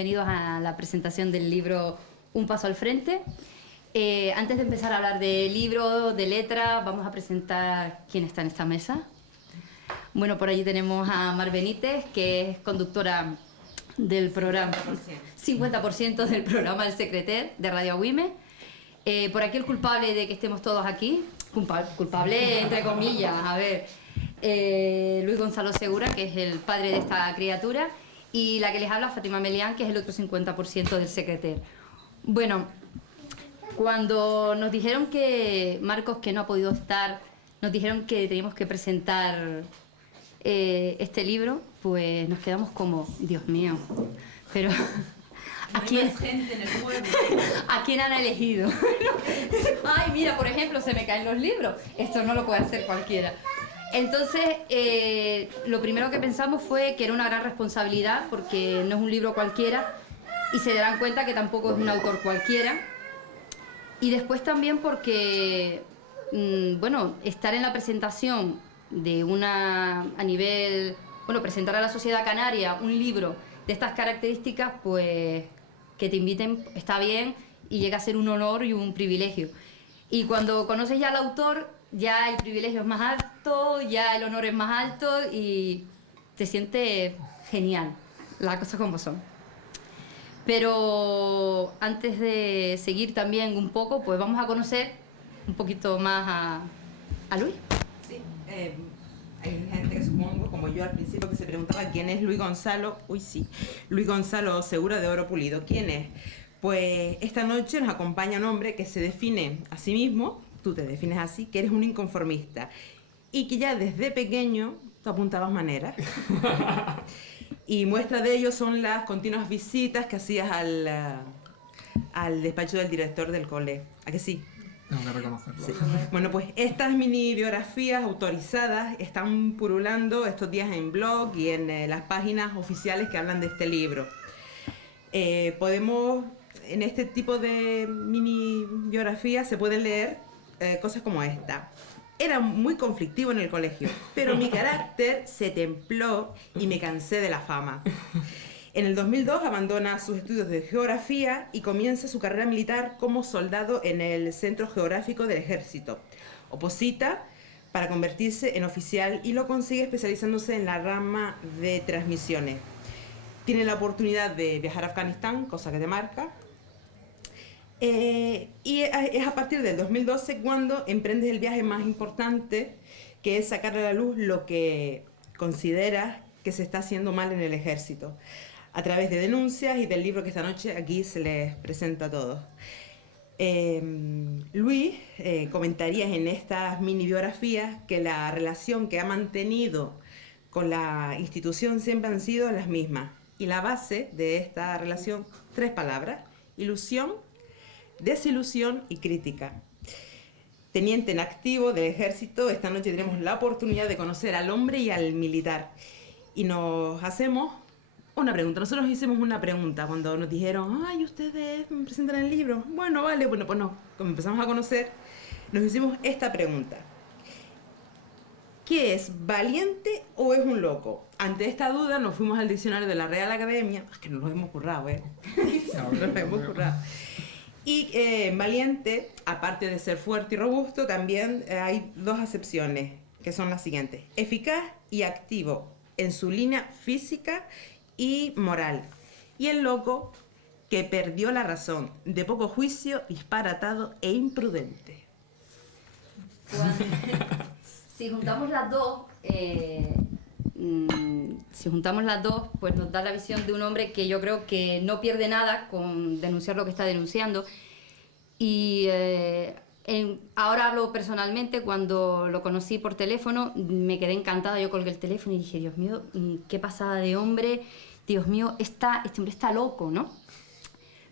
bienvenidos a la presentación del libro Un paso al frente. Antes de empezar a hablar de libro, de letra, vamos a presentar quién está en esta mesa. Bueno, por allí tenemos a Mar Benítez, que es conductora del programa 50% del programa El Secreter de Radio Agüime. Por aquí el culpable de que estemos todos aquí, culpable entre comillas, a ver, Luis Gonzalo Segura, que es el padre de esta criatura, y la que les habla, Fátima Melián, que es el otro 50% del Secreter. Bueno, cuando nos dijeron que Marcos, que no ha podido estar, nos dijeron que teníamos que presentar este libro, pues nos quedamos como, Dios mío, pero ¿a quién han elegido? Ay, mira, por ejemplo, se me caen los libros. Esto no lo puede hacer cualquiera. Entonces, lo primero que pensamos fue que era una gran responsabilidad, porque no es un libro cualquiera, y se darán cuenta que tampoco es un autor cualquiera. Y después también porque, bueno, estar en la presentación de a nivel, bueno, presentar a la sociedad canaria un libro de estas características, pues que te inviten está bien y llega a ser un honor y un privilegio. Y cuando conoces ya al autor, ya el privilegio es más alto, ya el honor es más alto y te sientes genial, las cosas como son. Pero antes de seguir también un poco, pues vamos a conocer un poquito más a Luis. Sí, hay gente que supongo, como yo al principio, que se preguntaba quién es Luis Gonzalo. Uy, sí, Luis Gonzalo Segura de Oro Pulido. ¿Quién es? Pues esta noche nos acompaña un hombre que se define a sí mismo, tú te defines así, que eres un inconformista y que ya desde pequeño te apuntabas maneras. Y muestra de ello son las continuas visitas que hacías al despacho del director del cole. ¿A que sí? Tengo que reconocerlo. Sí. Bueno, pues estas mini biografías autorizadas están purulando estos días en blog y en las páginas oficiales que hablan de este libro. Podemos, en este tipo de mini biografías se pueden leer cosas como esta. Era muy conflictivo en el colegio, pero mi carácter se templó y me cansé de la fama. En el 2002 abandona sus estudios de geografía y comienza su carrera militar como soldado en el Centro Geográfico del Ejército. Oposita para convertirse en oficial y lo consigue especializándose en la rama de transmisiones. Tiene la oportunidad de viajar a Afganistán, cosa que te marca. Y es a partir del 2012 cuando emprendes el viaje más importante, que es sacar a la luz lo que consideras que se está haciendo mal en el ejército, a través de denuncias y del libro que esta noche aquí se les presenta a todos. Luis comentaría en estas mini biografías que la relación que ha mantenido con la institución siempre han sido las mismas, y la base de esta relación, 3 palabras: ilusión, desilusión y crítica. Teniente en activo del ejército, esta noche tenemos la oportunidad de conocer al hombre y al militar. Y nos hacemos una pregunta. Nosotros hicimos una pregunta cuando nos dijeron: ay, ustedes me presentan el libro. Bueno, vale, bueno, pues no. Como empezamos a conocer, nos hicimos esta pregunta: ¿qué es, valiente o es un loco? Ante esta duda nos fuimos al diccionario de la Real Academia. Es que nos lo hemos currado, nos lo hemos currado. Y valiente, aparte de ser fuerte y robusto, también hay 2 acepciones, que son las siguientes: eficaz y activo en su línea física y moral. Y el loco, que perdió la razón, de poco juicio, disparatado e imprudente. Si juntamos las dos, pues nos da la visión de un hombre que yo creo que no pierde nada con denunciar lo que está denunciando. Y ahora hablo personalmente. Cuando lo conocí por teléfono me quedé encantada, yo colgué el teléfono y dije: Dios mío, qué pasada de hombre, Dios mío, este hombre está loco, ¿no?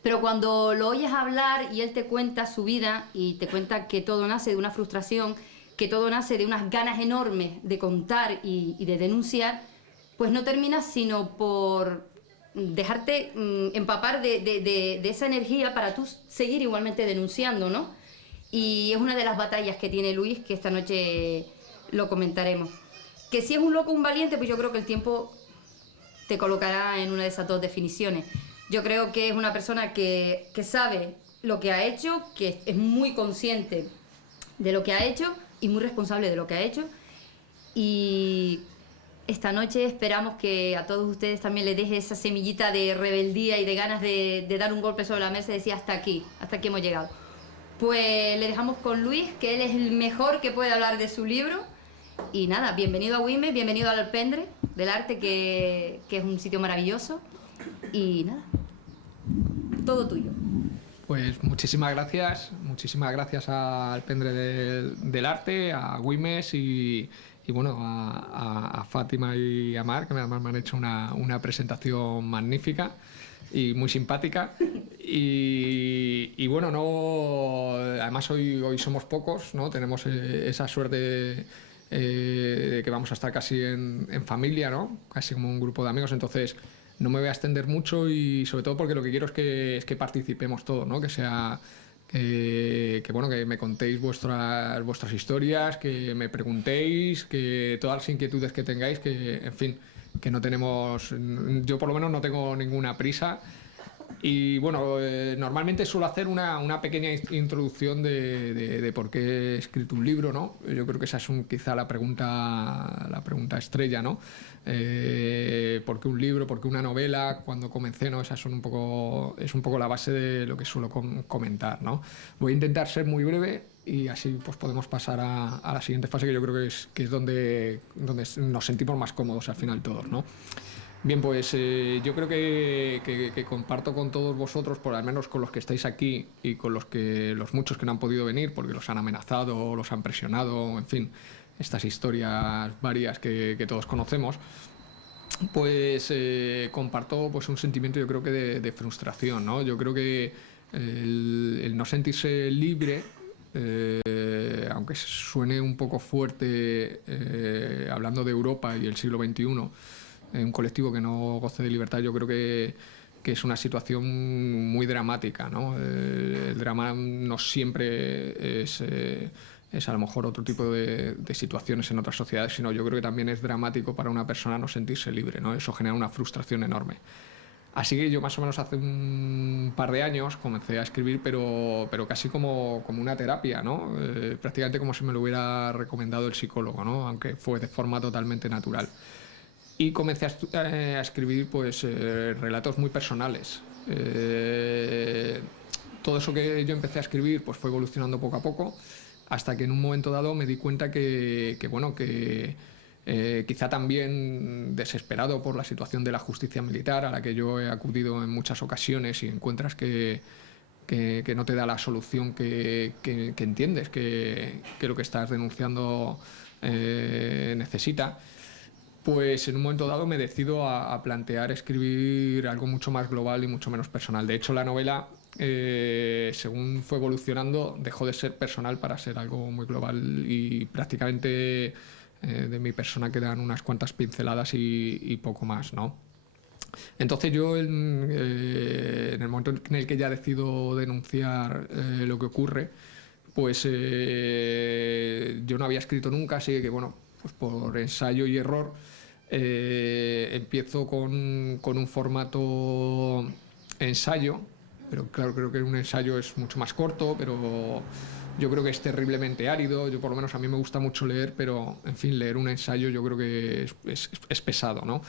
Pero cuando lo oyes hablar y él te cuenta su vida y te cuenta que todo nace de una frustración, que todo nace de unas ganas enormes de contar y de denunciar, pues no terminas sino por dejarte empapar de esa energía para tú seguir igualmente denunciando, ¿no? Y es una de las batallas que tiene Luis, que esta noche lo comentaremos. Que si es un loco o un valiente, pues yo creo que el tiempo te colocará en una de esas 2 definiciones. Yo creo que es una persona que sabe lo que ha hecho, que es muy consciente de lo que ha hecho y muy responsable de lo que ha hecho. Y esta noche esperamos que a todos ustedes también les deje esa semillita de rebeldía y de ganas de dar un golpe sobre la mesa y decir hasta aquí hemos llegado. Pues le dejamos con Luis, que él es el mejor que puede hablar de su libro. Y nada, bienvenido a Güímez, bienvenido al Alpendre del Arte, que es un sitio maravilloso. Y nada, todo tuyo. Pues muchísimas gracias al Alpendre del Arte, a Güímez y bueno, a Fátima y a Marc, que además me han hecho una presentación magnífica y muy simpática. Y bueno, además hoy somos pocos, ¿no? Tenemos esa suerte de que vamos a estar casi en familia, ¿no? Casi como un grupo de amigos, entonces no me voy a extender mucho y sobre todo porque lo que quiero es que participemos todos, ¿no? Que sea bueno, que me contéis vuestras historias, que me preguntéis, que todas las inquietudes que tengáis, que en fin, que no tenemos, yo por lo menos no tengo ninguna prisa. Y bueno, normalmente suelo hacer una pequeña introducción de por qué he escrito un libro, ¿no? Yo creo que esa es quizá la pregunta estrella, ¿no? ¿Por qué un libro? ¿Por qué una novela? ¿Cuándo comencé? ¿No? Esa es un poco la base de lo que suelo comentar, ¿no? Voy a intentar ser muy breve y así pues podemos pasar a la siguiente fase, que yo creo que es donde nos sentimos más cómodos al final todos, ¿no? Bien, pues yo creo que comparto con todos vosotros, por al menos con los que estáis aquí y con los muchos que no han podido venir porque los han amenazado, los han presionado, en fin, estas historias varias que todos conocemos, pues comparto pues un sentimiento, yo creo que de frustración, ¿no? Yo creo que el no sentirse libre, aunque suene un poco fuerte hablando de Europa y el siglo XXI, un colectivo que no goce de libertad, yo creo que es una situación muy dramática, ¿no? El drama no siempre es a lo mejor otro tipo de situaciones en otras sociedades, sino yo creo que también es dramático para una persona no sentirse libre, ¿no? Eso genera una frustración enorme. Así que yo más o menos hace un par de años comencé a escribir, pero casi como una terapia, ¿no? Prácticamente como si me lo hubiera recomendado el psicólogo, ¿no? Aunque fue de forma totalmente natural. Y comencé a escribir pues, relatos muy personales. Todo eso que yo empecé a escribir pues, fue evolucionando poco a poco, hasta que en un momento dado me di cuenta que quizá también desesperado por la situación de la justicia militar, a la que yo he acudido en muchas ocasiones, y encuentras que no te da la solución que entiendes que lo que estás denunciando necesita, pues en un momento dado me decido a plantear escribir algo mucho más global y mucho menos personal. De hecho, la novela, según fue evolucionando, dejó de ser personal para ser algo muy global, y prácticamente de mi persona quedan unas cuantas pinceladas y poco más, ¿no? Entonces yo, en el momento en el que ya decido denunciar lo que ocurre, pues yo no había escrito nunca, así que bueno, pues por ensayo y error empiezo con un formato ensayo, pero claro, creo que un ensayo es mucho más corto, pero yo creo que es terriblemente árido. Yo por lo menos, a mí me gusta mucho leer, pero en fin, leer un ensayo yo creo que es pesado, ¿no?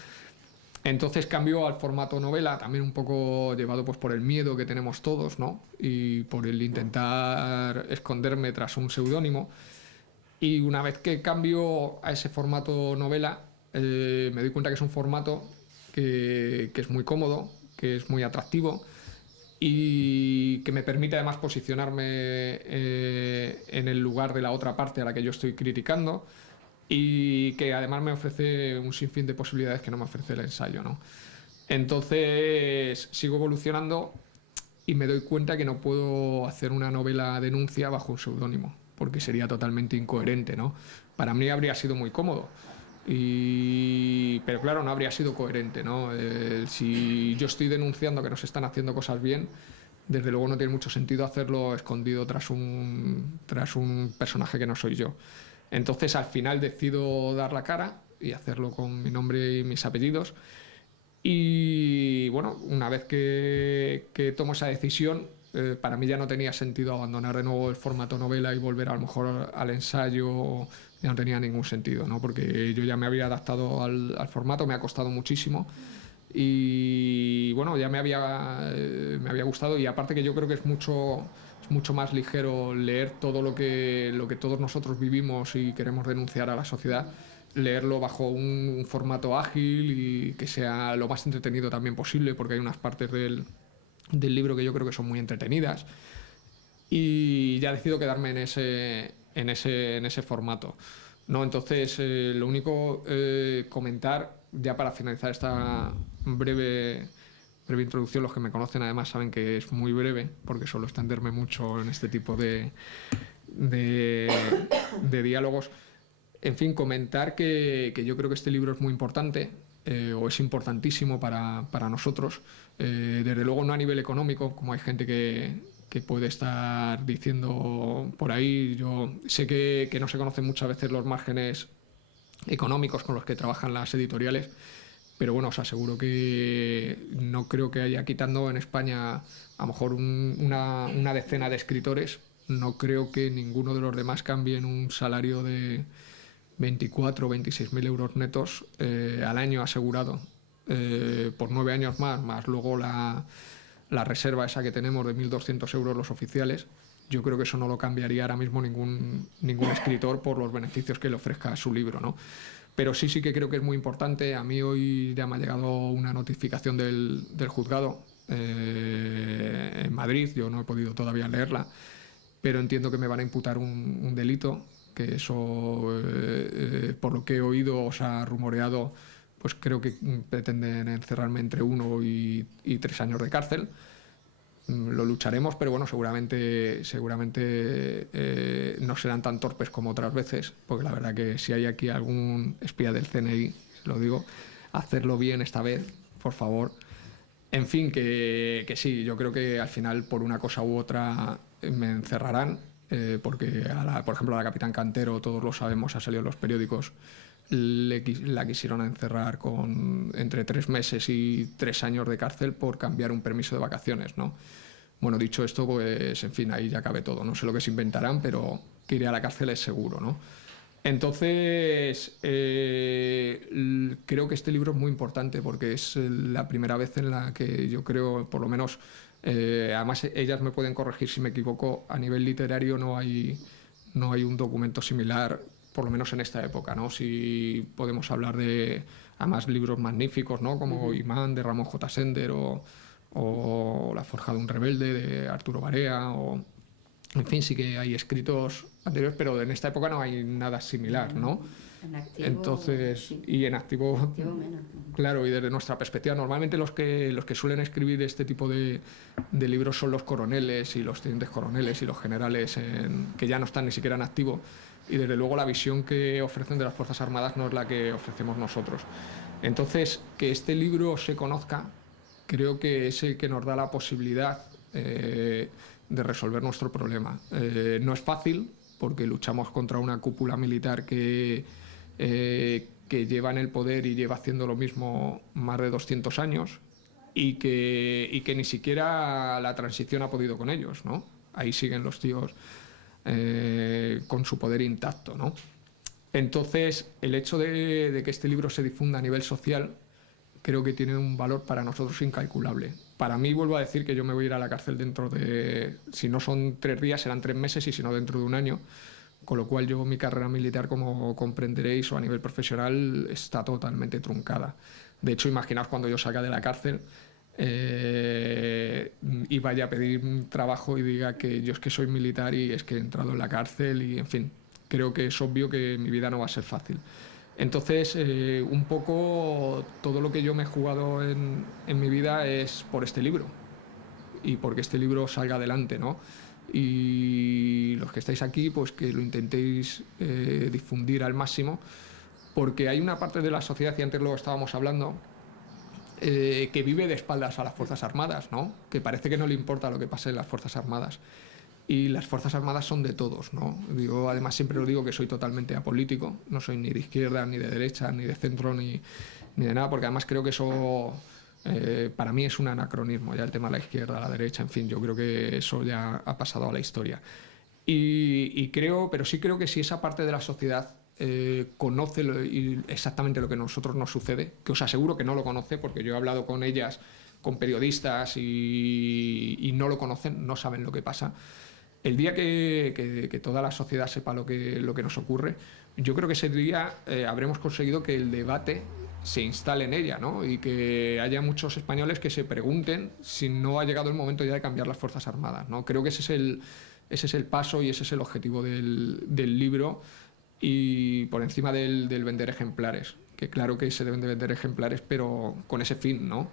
Entonces cambio al formato novela, también un poco llevado pues por el miedo que tenemos todos, ¿no? Y por el intentar esconderme tras un seudónimo. Y una vez que cambio a ese formato novela, me doy cuenta que es un formato que es muy cómodo, que es muy atractivo y que me permite además posicionarme en el lugar de la otra parte a la que yo estoy criticando, y que además me ofrece un sinfín de posibilidades que no me ofrece el ensayo, ¿no? Entonces sigo evolucionando y me doy cuenta que no puedo hacer una novela denuncia bajo un seudónimo, porque sería totalmente incoherente, ¿no? Para mí habría sido muy cómodo, pero claro, no habría sido coherente, ¿no? Si yo estoy denunciando que no se están haciendo cosas bien, desde luego no tiene mucho sentido hacerlo escondido tras un personaje que no soy yo. Entonces al final decido dar la cara y hacerlo con mi nombre y mis apellidos, Y bueno, una vez que tomo esa decisión, para mí ya no tenía sentido abandonar de nuevo el formato novela y volver a lo mejor al ensayo, ya no tenía ningún sentido, ¿no? Porque yo ya me había adaptado al formato, me ha costado muchísimo y bueno, ya me había gustado, y aparte que yo creo que es mucho más ligero leer todo lo que todos nosotros vivimos y queremos denunciar a la sociedad, leerlo bajo un formato ágil y que sea lo más entretenido también posible, porque hay unas partes del libro que yo creo que son muy entretenidas, y ya decido quedarme en ese formato, ¿no? Entonces, lo único comentar, ya para finalizar esta breve introducción, los que me conocen además saben que es muy breve, porque suelo extenderme mucho en este tipo de, de diálogos. En fin, comentar que yo creo que este libro es muy importante, o es importantísimo para nosotros, desde luego no a nivel económico, como hay gente que puede estar diciendo por ahí. Yo sé que no se conocen muchas veces los márgenes económicos con los que trabajan las editoriales, pero bueno, os aseguro que no creo que haya, quitando en España a lo mejor una decena de escritores, no creo que ninguno de los demás cambien un salario de 24 o 26 mil euros netos al año asegurado, por 9 años más luego la reserva esa que tenemos de 1.200 euros los oficiales. Yo creo que eso no lo cambiaría ahora mismo ningún escritor por los beneficios que le ofrezca a su libro, ¿no? Pero sí que creo que es muy importante. A mí hoy ya me ha llegado una notificación del juzgado en Madrid. Yo no he podido todavía leerla, pero entiendo que me van a imputar un delito, que eso, por lo que he oído o se ha rumoreado, pues creo que pretenden encerrarme entre 1 y 3 años de cárcel. Lo lucharemos, pero bueno, seguramente no serán tan torpes como otras veces, porque la verdad que si hay aquí algún espía del CNI, se lo digo, hacerlo bien esta vez, por favor. En fin, que sí, yo creo que al final por una cosa u otra me encerrarán, porque por ejemplo a la Capitán Cantero, todos lo sabemos, ha salido en los periódicos, la quisieron encerrar con entre 3 meses y 3 años de cárcel por cambiar un permiso de vacaciones, ¿no? Bueno, dicho esto, pues en fin, ahí ya cabe todo. No sé lo que se inventarán, pero que iré a la cárcel es seguro, ¿no? Entonces, creo que este libro es muy importante porque es la primera vez en la que yo creo, por lo menos, además ellas me pueden corregir si me equivoco, a nivel literario no hay un documento similar, por lo menos en esta época, ¿no? Si podemos hablar de, además, libros magníficos, ¿no? Como Imán, de Ramón J. Sender, o La forja de un rebelde, de Arturo Barea, o en fin, sí que hay escritos anteriores, pero en esta época no hay nada similar, ¿no? En activo, Entonces, sí. y en activo, Menos. claro, y desde nuestra perspectiva, normalmente los que suelen escribir este tipo de libros son los coroneles y los tenientes coroneles y los generales que ya no están ni siquiera en activo, y desde luego la visión que ofrecen de las Fuerzas Armadas no es la que ofrecemos nosotros. Entonces, que este libro se conozca, creo que es el que nos da la posibilidad de resolver nuestro problema. No es fácil, porque luchamos contra una cúpula militar que lleva en el poder y lleva haciendo lo mismo más de 200 años, y que ni siquiera la transición ha podido con ellos, ¿no? Ahí siguen los tíos con su poder intacto, ¿no? Entonces, el hecho de que este libro se difunda a nivel social creo que tiene un valor para nosotros incalculable. Para mí, vuelvo a decir que yo me voy a ir a la cárcel dentro de, si no son 3 días, serán 3 meses, y si no, dentro de 1 año. Con lo cual mi carrera militar, como comprenderéis, o a nivel profesional, está totalmente truncada. De hecho, imaginaos cuando yo salga de la cárcel y vaya a pedir trabajo y diga que yo es que soy militar y es que he entrado en la cárcel, y en fin, creo que es obvio que mi vida no va a ser fácil. Entonces, un poco todo lo que yo me he jugado en mi vida es por este libro, y porque este libro salga adelante, ¿no? Y los que estáis aquí, pues que lo intentéis difundir al máximo, porque hay una parte de la sociedad, y antes lo estábamos hablando, que vive de espaldas a las Fuerzas Armadas, ¿no? Que parece que no le importa lo que pase en las Fuerzas Armadas. Y las Fuerzas Armadas son de todos, ¿no? Además, siempre lo digo, que soy totalmente apolítico, no soy ni de izquierda, ni de derecha, ni de centro, ni ni de nada, porque además creo que eso para mí es un anacronismo, ya el tema de la izquierda, la derecha, en fin, yo creo que eso ya ha pasado a la historia. Y creo, pero sí creo que si esa parte de la sociedad conoce exactamente lo que a nosotros nos sucede, que os aseguro que no lo conoce, porque yo he hablado con ellas, con periodistas y no lo conocen, no saben lo que pasa. El día que toda la sociedad sepa lo que nos ocurre, yo creo que ese día habremos conseguido que el debate se instale en ella, ¿no? Y que haya muchos españoles que se pregunten si no ha llegado el momento ya de cambiar las Fuerzas Armadas, ¿no? Creo que ese es el paso y ese es el objetivo del libro, y por encima del vender ejemplares, que claro que se deben de vender ejemplares, pero con ese fin, ¿no?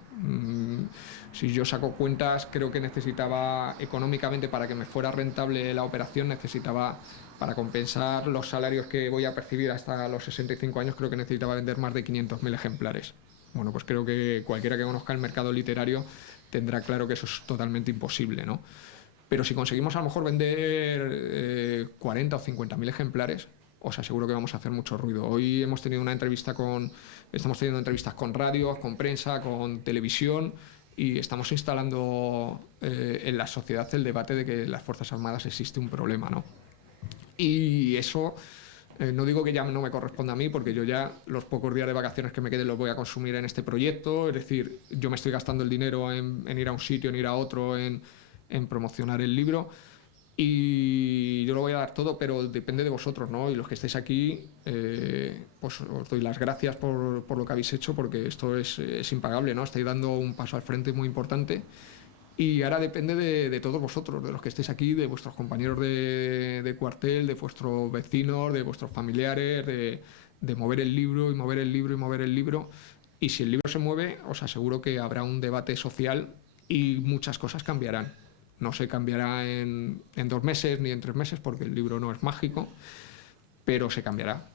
Si yo saco cuentas, creo que necesitaba económicamente, para que me fuera rentable la operación, necesitaba, para compensar los salarios que voy a percibir hasta los 65 años, creo que necesitaba vender más de 500.000 ejemplares. Bueno, pues creo que cualquiera que conozca el mercado literario tendrá claro que eso es totalmente imposible, ¿no? Pero si conseguimos a lo mejor vender 40 o 50.000 ejemplares, os aseguro que vamos a hacer mucho ruido. Hoy estamos teniendo entrevistas con radios, con prensa, con televisión, y estamos instalando en la sociedad el debate de que en las Fuerzas Armadas existe un problema, ¿no? Y eso, no digo que ya no me corresponda a mí, porque yo ya los pocos días de vacaciones que me queden los voy a consumir en este proyecto. Es decir, yo me estoy gastando el dinero en ir a un sitio, en ir a otro, en promocionar el libro, y yo lo voy a dar todo, pero depende de vosotros, ¿no? Y los que estéis aquí, pues os doy las gracias por lo que habéis hecho, porque esto es impagable, ¿no? Estáis dando un paso al frente muy importante, y ahora depende de todos vosotros, de los que estéis aquí, de vuestros compañeros de cuartel, de vuestros vecinos, de vuestros familiares, de mover el libro y mover el libro y mover el libro. Y si el libro se mueve, os aseguro que habrá un debate social y muchas cosas cambiarán. No se cambiará en 2 meses ni en 3 meses, porque el libro no es mágico, pero se cambiará,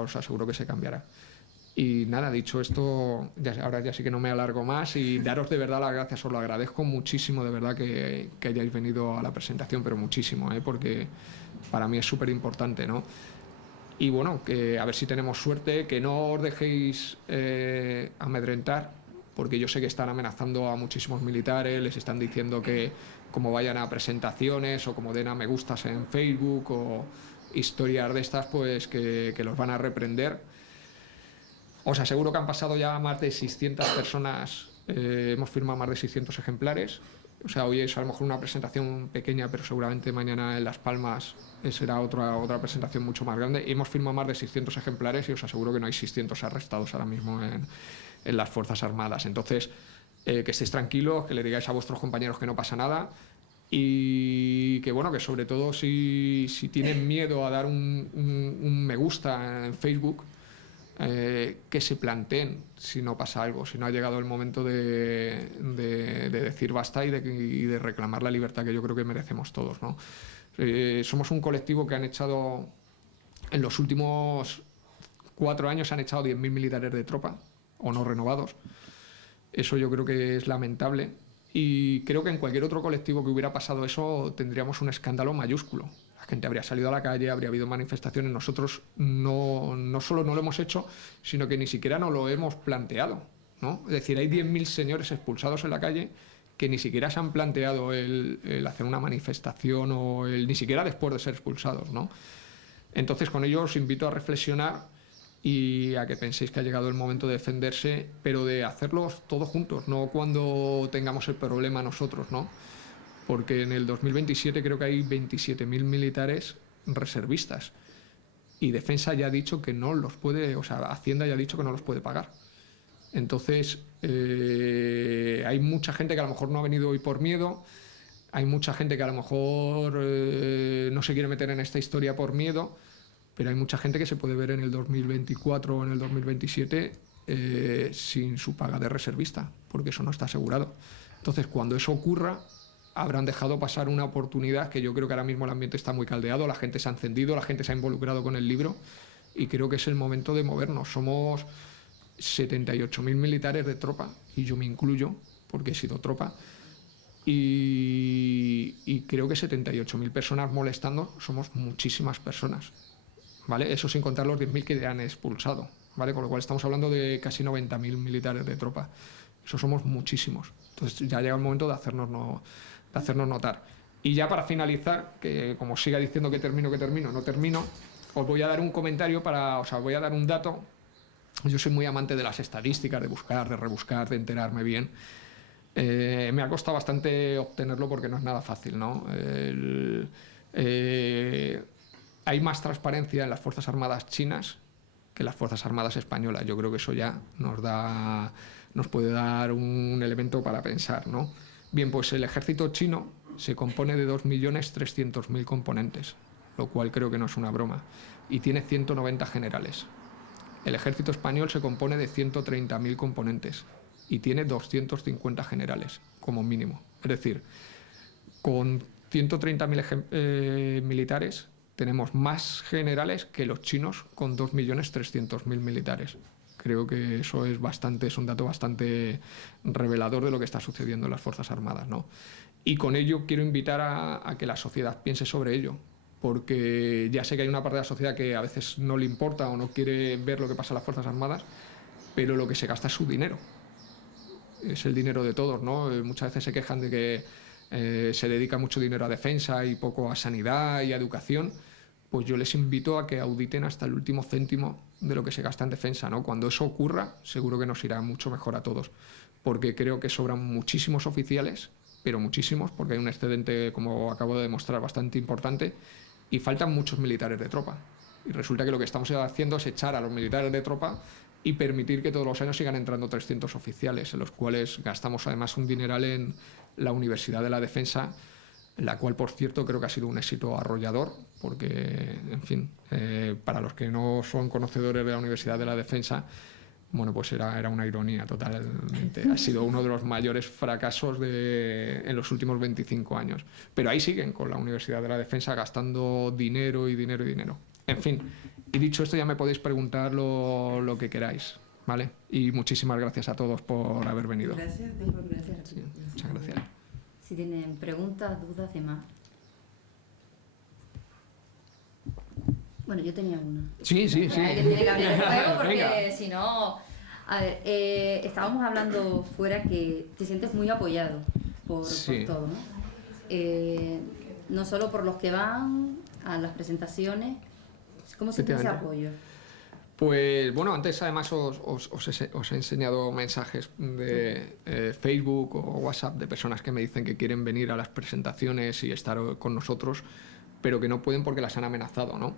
os aseguro que se cambiará. Y nada, dicho esto, ahora ya sí que no me alargo más, y daros de verdad las gracias, os lo agradezco muchísimo, de verdad, que hayáis venido a la presentación, pero muchísimo, porque para mí es súper importante, ¿no? Y bueno, que a ver si tenemos suerte, que no os dejéis amedrentar, porque yo sé que están amenazando a muchísimos militares, les están diciendo que como vayan a presentaciones o como den a me gustas en Facebook o historias de estas, pues que los van a reprender. Os aseguro que han pasado ya más de 600 personas, hemos firmado más de 600 ejemplares. O sea, hoy es a lo mejor una presentación pequeña, pero seguramente mañana en Las Palmas será otra presentación mucho más grande. Y hemos firmado más de 600 ejemplares, y os aseguro que no hay 600 arrestados ahora mismo en las Fuerzas Armadas. Entonces, que estéis tranquilos, que le digáis a vuestros compañeros que no pasa nada, y que bueno, que sobre todo si tienen miedo a dar un me gusta en Facebook, que se planteen si no pasa algo, si no ha llegado el momento de decir basta y de reclamar la libertad que yo creo que merecemos todos, ¿no? Somos un colectivo que han echado, en los últimos 4 años han echado 10.000 militares de tropa, o no renovados. Eso yo creo que es lamentable, y creo que en cualquier otro colectivo que hubiera pasado eso tendríamos un escándalo mayúsculo. La gente habría salido a la calle, habría habido manifestaciones. Nosotros no solo no lo hemos hecho, sino que ni siquiera nos lo hemos planteado, ¿no? Es decir, hay 10.000 señores expulsados en la calle que ni siquiera se han planteado el hacer una manifestación, o ni siquiera después de ser expulsados, ¿no? Entonces, con ello os invito a reflexionar y a que penséis que ha llegado el momento de defenderse, pero de hacerlo todos juntos, no cuando tengamos el problema nosotros, ¿no? Porque en el 2027 creo que hay 27.000 militares reservistas, y Defensa ya ha dicho que no los puede, o sea, Hacienda ya ha dicho que no los puede pagar. Entonces, hay mucha gente que a lo mejor no ha venido hoy por miedo, hay mucha gente que a lo mejor no se quiere meter en esta historia por miedo, pero hay mucha gente que se puede ver en el 2024 o en el 2027 sin su paga de reservista, porque eso no está asegurado. Entonces, cuando eso ocurra, habrán dejado pasar una oportunidad, que yo creo que ahora mismo el ambiente está muy caldeado, la gente se ha encendido, la gente se ha involucrado con el libro, y creo que es el momento de movernos. Somos 78.000 militares de tropa, y yo me incluyo, porque he sido tropa, y creo que 78.000 personas molestando somos muchísimas personas, ¿vale? Eso sin contar los 10.000 que han expulsado. ¿vale? Con lo cual estamos hablando de casi 90.000 militares de tropa. Eso somos muchísimos. Entonces ya llega el momento de hacernos notar. Y ya para finalizar, que como siga diciendo que termino, no termino, os voy a dar un comentario os voy a dar un dato. Yo soy muy amante de las estadísticas, de buscar, de rebuscar, de enterarme bien. Me ha costado bastante obtenerlo porque no es nada fácil, ¿no? Hay más transparencia en las Fuerzas Armadas chinas que en las Fuerzas Armadas españolas. Yo creo que eso ya nos puede dar un elemento para pensar, ¿no? Bien, pues el ejército chino se compone de 2.300.000 componentes, lo cual creo que no es una broma, y tiene 190 generales. El ejército español se compone de 130.000 componentes y tiene 250 generales, como mínimo. Es decir, con 130.000 militares tenemos más generales que los chinos con 2.300.000 militares. Creo que eso es un dato bastante revelador de lo que está sucediendo en las Fuerzas Armadas, ¿no? Y con ello quiero invitar a que la sociedad piense sobre ello, porque ya sé que hay una parte de la sociedad que a veces no le importa o no quiere ver lo que pasa en las Fuerzas Armadas, pero lo que se gasta es su dinero. Es el dinero de todos, ¿no? Muchas veces se quejan de que se dedica mucho dinero a defensa y poco a sanidad y a educación. Pues yo les invito a que auditen hasta el último céntimo de lo que se gasta en defensa, ¿no? Cuando eso ocurra, seguro que nos irá mucho mejor a todos, porque creo que sobran muchísimos oficiales, pero muchísimos, porque hay un excedente, como acabo de demostrar, bastante importante, y faltan muchos militares de tropa. Y resulta que lo que estamos haciendo es echar a los militares de tropa y permitir que todos los años sigan entrando 300 oficiales, en los cuales gastamos además un dineral en la Universidad de la Defensa, la cual, por cierto, creo que ha sido un éxito arrollador, porque, en fin, para los que no son conocedores de la Universidad de la Defensa, bueno, pues era una ironía totalmente. Ha sido uno de los mayores fracasos en los últimos 25 años. Pero ahí siguen con la Universidad de la Defensa gastando dinero y dinero y dinero. En fin, y dicho esto ya me podéis preguntar lo que queráis, ¿vale? Y muchísimas gracias a todos por haber venido. Gracias. Sí, muchas gracias. Si tienen preguntas, dudas, demás. Bueno, yo tenía una. Sí. Que tiene que abrir el juego porque Venga. si no... A ver, estábamos hablando fuera que te sientes muy apoyado por todo, ¿no? No solo por los que van a las presentaciones. ¿Cómo sientes ese apoyo? Pues bueno, antes además os he enseñado mensajes de Facebook o WhatsApp de personas que me dicen que quieren venir a las presentaciones y estar con nosotros, pero que no pueden porque las han amenazado, ¿no?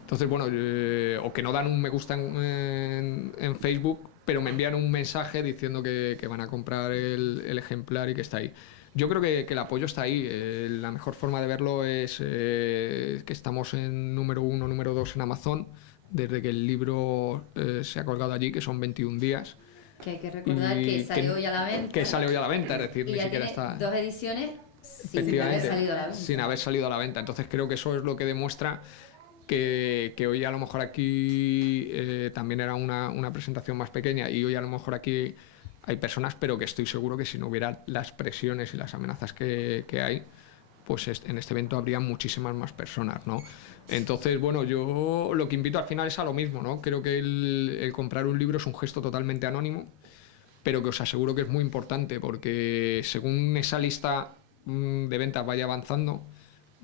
Entonces, bueno, o que no dan un me gusta en Facebook, pero me envían un mensaje diciendo que van a comprar el ejemplar y que está ahí. Yo creo que el apoyo está ahí. La mejor forma de verlo es que estamos en número 1, número 2 en Amazon, desde que el libro se ha colgado allí, que son 21 días. Que hay que recordar que sale hoy a la venta. Que sale hoy a la venta, es decir, y ni ya siquiera tiene está... 2 ediciones sin haber salido a la venta. Sin haber salido a la venta. Entonces creo que eso es lo que demuestra que hoy a lo mejor aquí también era una presentación más pequeña y hoy a lo mejor aquí hay personas, pero que estoy seguro que si no hubiera las presiones y las amenazas que hay, pues en este evento habría muchísimas más personas, ¿no? Entonces, bueno, yo lo que invito al final es a lo mismo, ¿no? Creo que el comprar un libro es un gesto totalmente anónimo, pero que os aseguro que es muy importante porque según esa lista de ventas vaya avanzando,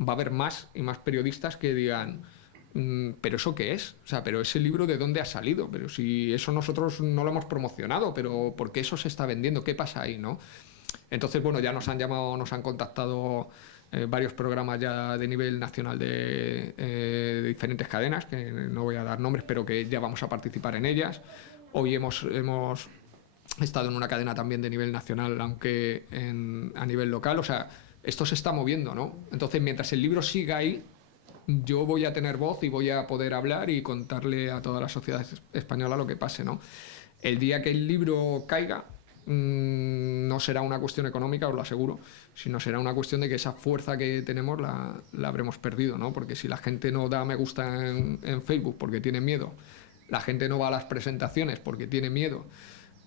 va a haber más y más periodistas que digan... ¿Pero eso qué es? O sea, ¿pero ese libro de dónde ha salido? Pero si eso nosotros no lo hemos promocionado, ¿pero por qué eso se está vendiendo? ¿Qué pasa ahí, no? Entonces, bueno, ya nos han llamado, nos han contactado varios programas ya de nivel nacional de diferentes cadenas, que no voy a dar nombres, pero que ya vamos a participar en ellas. Hoy hemos estado en una cadena también de nivel nacional, aunque a nivel local. O sea, esto se está moviendo, ¿no? Entonces, mientras el libro siga ahí, yo voy a tener voz y voy a poder hablar y contarle a toda la sociedad española lo que pase, ¿no? El día que el libro caiga, no será una cuestión económica, os lo aseguro, sino será una cuestión de que esa fuerza que tenemos la habremos perdido, ¿no? Porque si la gente no da me gusta en Facebook porque tiene miedo, la gente no va a las presentaciones porque tiene miedo,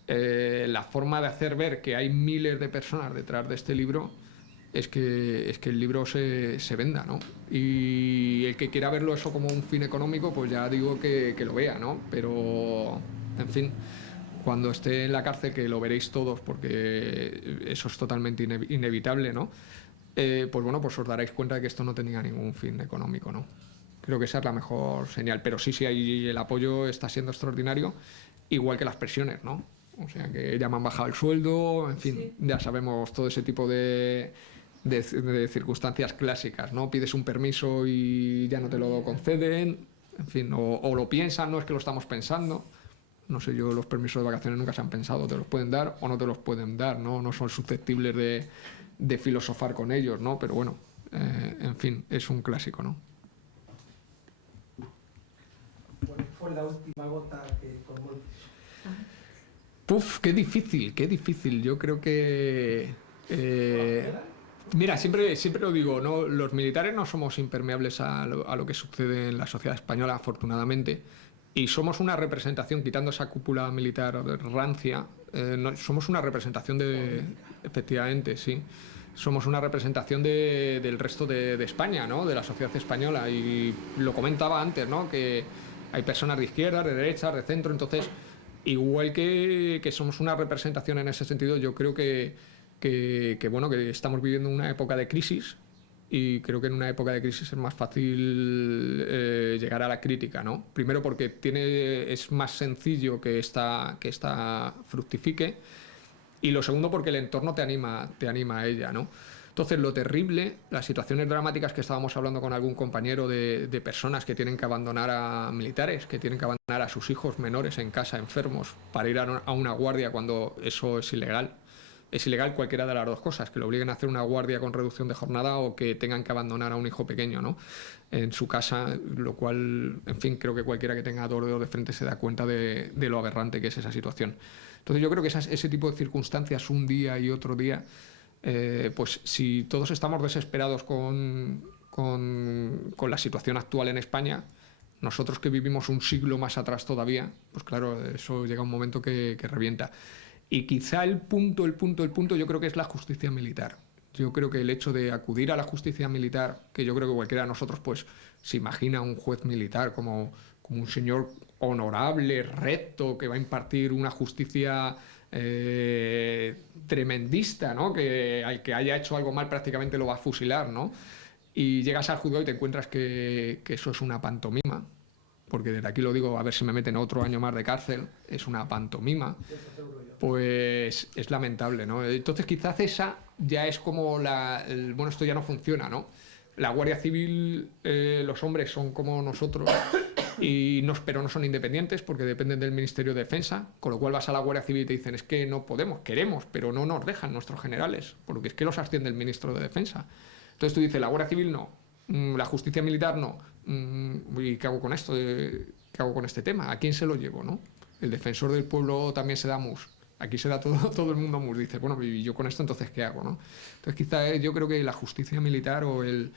la forma de hacer ver que hay miles de personas detrás de este libro es que el libro se venda, ¿no? Y el que quiera verlo eso como un fin económico, pues ya digo que lo vea, ¿no? Pero, en fin, cuando esté en la cárcel, que lo veréis todos, porque eso es totalmente inevitable, ¿no? Pues bueno, pues os daréis cuenta de que esto no tenía ningún fin económico, ¿no? Creo que esa es la mejor señal. Pero sí, ahí el apoyo está siendo extraordinario, igual que las presiones, ¿no? O sea, que ya me han bajado el sueldo, en fin, ya sabemos todo ese tipo de circunstancias clásicas, ¿no? Pides un permiso y ya no te lo conceden, en fin, o lo piensan, no es que lo estamos pensando. No sé, yo los permisos de vacaciones nunca se han pensado, te los pueden dar o no te los pueden dar, ¿no? No son susceptibles de filosofar con ellos, ¿no? Pero bueno, en fin, es un clásico, ¿no? ¿Cuál fue la última gota que colmó el vaso? Puf, qué difícil. Yo creo que... mira, siempre lo digo, ¿no? Los militares no somos impermeables a lo que sucede en la sociedad española, afortunadamente, y somos una representación, quitando esa cúpula militar rancia, somos una representación efectivamente, sí, somos una representación del resto de España, ¿no? De la sociedad española, y lo comentaba antes, ¿no? Que hay personas de izquierda, de derecha, de centro, entonces, igual que somos una representación en ese sentido, yo creo que bueno, que estamos viviendo una época de crisis, y creo que en una época de crisis es más fácil llegar a la crítica, ¿no? Primero porque es más sencillo que esta fructifique, y lo segundo porque el entorno te anima a ella, ¿no? Entonces, lo terrible, las situaciones dramáticas que estábamos hablando con algún compañero de personas que tienen que abandonar a militares, que tienen que abandonar a sus hijos menores en casa, enfermos, para ir a una guardia cuando eso es ilegal. Es ilegal cualquiera de las dos cosas, que lo obliguen a hacer una guardia con reducción de jornada o que tengan que abandonar a un hijo pequeño, ¿no? En su casa, lo cual, en fin, creo que cualquiera que tenga dos dedos de frente se da cuenta de lo aberrante que es esa situación. Entonces yo creo que ese tipo de circunstancias, un día y otro día, pues si todos estamos desesperados con la situación actual en España, nosotros que vivimos un siglo más atrás todavía, pues claro, eso llega un momento que revienta. Y quizá el punto, yo creo que es la justicia militar. Yo creo que el hecho de acudir a la justicia militar, que yo creo que cualquiera de nosotros pues se imagina un juez militar como un señor honorable, recto, que va a impartir una justicia tremendista, ¿no? Que al que haya hecho algo mal prácticamente lo va a fusilar, ¿no? Y llegas al juzgado y te encuentras que eso es una pantomima, porque desde aquí lo digo, a ver si me meten otro año más de cárcel, es una pantomima, pues es lamentable, ¿no? Entonces quizás esa ya es como bueno, esto ya no funciona, ¿no? La Guardia Civil, los hombres son como nosotros, pero no son independientes porque dependen del Ministerio de Defensa, con lo cual vas a la Guardia Civil y te dicen, es que no podemos, queremos, pero no nos dejan nuestros generales, porque es que los asciende el Ministro de Defensa. Entonces tú dices, la Guardia Civil no, la justicia militar no, ¿y qué hago con esto? ¿Qué hago con este tema? ¿A quién se lo llevo, no? El defensor del pueblo también se da mus. Aquí se da todo el mundo mus. Dice, bueno, y yo con esto entonces ¿qué hago, no? Entonces quizá yo creo que la justicia militar o el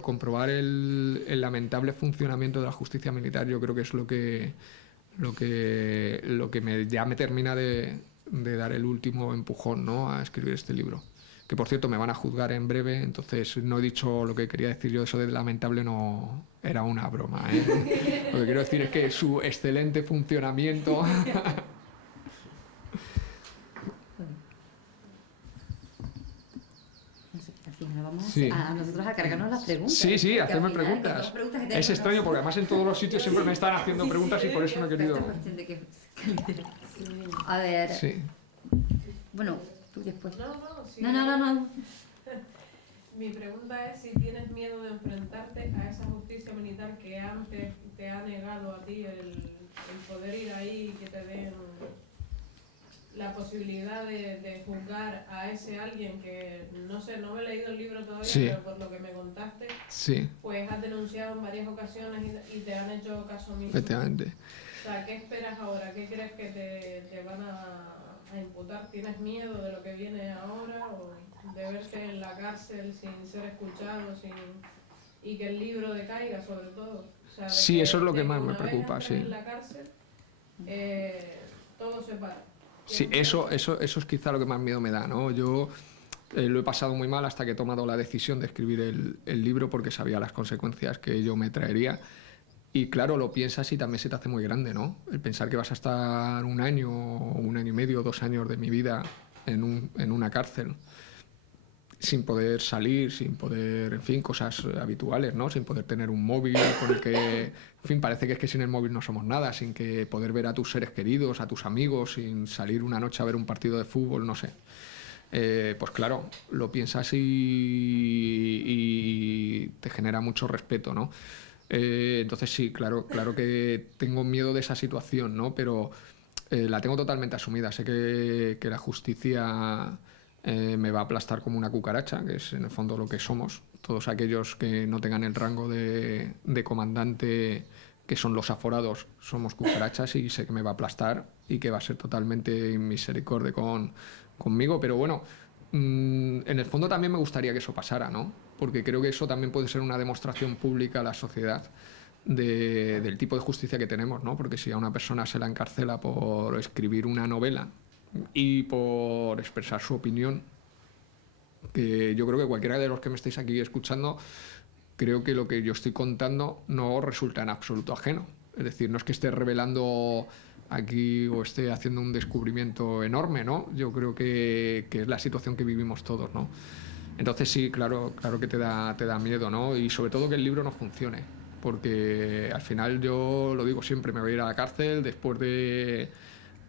comprobar el lamentable funcionamiento de la justicia militar, yo creo que es lo que ya me termina de dar el último empujón, ¿no? A escribir este libro. Que por cierto me van a juzgar en breve, entonces no he dicho lo que quería decir yo, eso de lamentable no era una broma, ¿eh? Lo que quiero decir es que su excelente funcionamiento... Sí. A nosotros a cargarnos las preguntas. Sí, hacerme preguntas. Es extraño porque además en todos los sitios siempre me están haciendo preguntas y por eso no he querido... A ver... Sí. Bueno, tú después. Sí. No. Mi pregunta es si tienes miedo de enfrentarte a esa justicia militar que antes te ha negado a ti el poder ir ahí y que te den la posibilidad de juzgar a ese alguien que, no sé, no me he leído el libro todavía, sí, pero por lo que me contaste, sí, pues has denunciado en varias ocasiones y te han hecho caso omiso. Efectivamente. O sea, ¿qué esperas ahora? ¿Qué crees que te van a imputar? ¿Tienes miedo de lo que viene ahora o de verte en la cárcel sin ser escuchado y que el libro decaiga sobre todo? O sea, sí, eso es lo que más me preocupa, sí. En la cárcel, todo se para. Sí, eso es quizá lo que más miedo me da, ¿no? Yo Lo he pasado muy mal hasta que he tomado la decisión de escribir el libro porque sabía las consecuencias que ello me traería. Y claro, lo piensas y también se te hace muy grande, ¿no? El pensar que vas a estar 1 año, 1 año y medio, 2 años de mi vida en una cárcel, sin poder salir, sin poder, en fin, cosas habituales, ¿no? Sin poder tener un móvil con el que, en fin, parece que es que sin el móvil no somos nada, sin que poder ver a tus seres queridos, a tus amigos, sin salir una noche a ver un partido de fútbol, no sé. Pues claro, lo piensas y te genera mucho respeto, ¿no? Entonces sí, claro que tengo miedo de esa situación, ¿no? Pero la tengo totalmente asumida. Sé que la justicia me va a aplastar como una cucaracha, que es en el fondo lo que somos. Todos aquellos que no tengan el rango de comandante, que son los aforados, somos cucarachas, y sé que me va a aplastar y que va a ser totalmente inmisericordia conmigo. Pero bueno, en el fondo también me gustaría que eso pasara, ¿no? Porque creo que eso también puede ser una demostración pública a la sociedad del tipo de justicia que tenemos, ¿no? Porque si a una persona se la encarcela por escribir una novela y por expresar su opinión, que yo creo que cualquiera de los que me estáis aquí escuchando, creo que lo que yo estoy contando no resulta en absoluto ajeno. Es decir, no es que esté revelando aquí o esté haciendo un descubrimiento enorme, ¿no? Yo creo que es la situación que vivimos todos, ¿no? Entonces sí, claro que te da miedo, ¿no? Y sobre todo que el libro no funcione, porque al final, yo lo digo siempre, me voy a ir a la cárcel, después de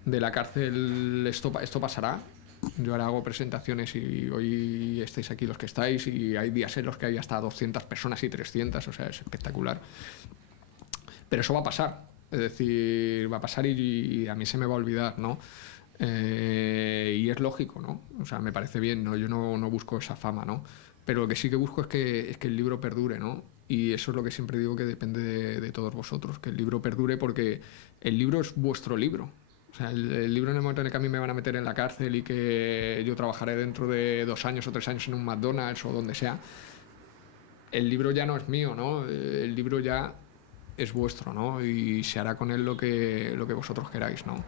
la cárcel esto pasará. Yo ahora hago presentaciones y hoy estáis aquí los que estáis, y hay días en los que hay hasta 200 personas y 300, o sea, es espectacular. Pero eso va a pasar, es decir, va a pasar y a mí se me va a olvidar, ¿no? Y es lógico, ¿no? O sea, me parece bien, ¿no? Yo no busco esa fama, ¿no? Pero lo que sí que busco es que el libro perdure, ¿no? Y eso es lo que siempre digo, que depende de todos vosotros, que el libro perdure, porque el libro es vuestro libro. O sea, el libro, en el momento en el que a mí me van a meter en la cárcel y que yo trabajaré dentro de 2 años o 3 años en un McDonald's o donde sea, el libro ya no es mío, ¿no? El libro ya es vuestro, ¿no? Y se hará con él lo que vosotros queráis, ¿no?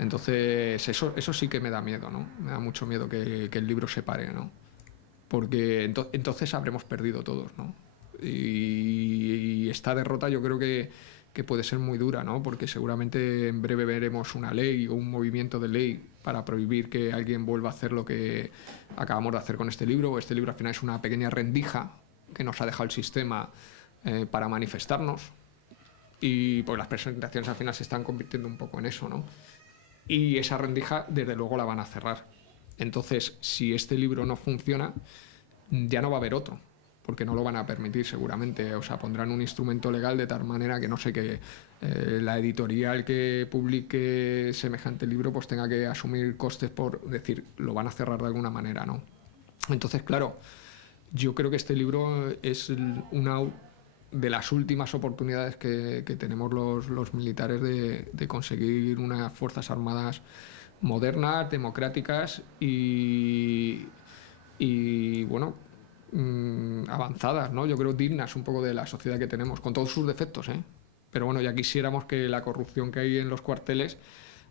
Entonces, eso sí que me da miedo, ¿no? Me da mucho miedo que el libro se pare, ¿no? Porque entonces habremos perdido todos, ¿no? Y esta derrota yo creo que puede ser muy dura, ¿no? Porque seguramente en breve veremos una ley o un movimiento de ley para prohibir que alguien vuelva a hacer lo que acabamos de hacer con este libro. Este libro al final es una pequeña rendija que nos ha dejado el sistema para manifestarnos, y pues las presentaciones al final se están convirtiendo un poco en eso, ¿no? Y esa rendija desde luego la van a cerrar. Entonces, si este libro no funciona, ya no va a haber otro, porque no lo van a permitir seguramente. O sea, pondrán un instrumento legal de tal manera que no sé, que la editorial que publique semejante libro pues tenga que asumir costes por decir, lo van a cerrar de alguna manera, ¿no? Entonces, claro, yo creo que este libro es una de las últimas oportunidades que tenemos los militares de conseguir unas fuerzas armadas modernas, democráticas y bueno, avanzadas, ¿no? Yo creo dignas un poco de la sociedad que tenemos, con todos sus defectos, ¿eh? Pero bueno, ya quisiéramos que la corrupción que hay en los cuarteles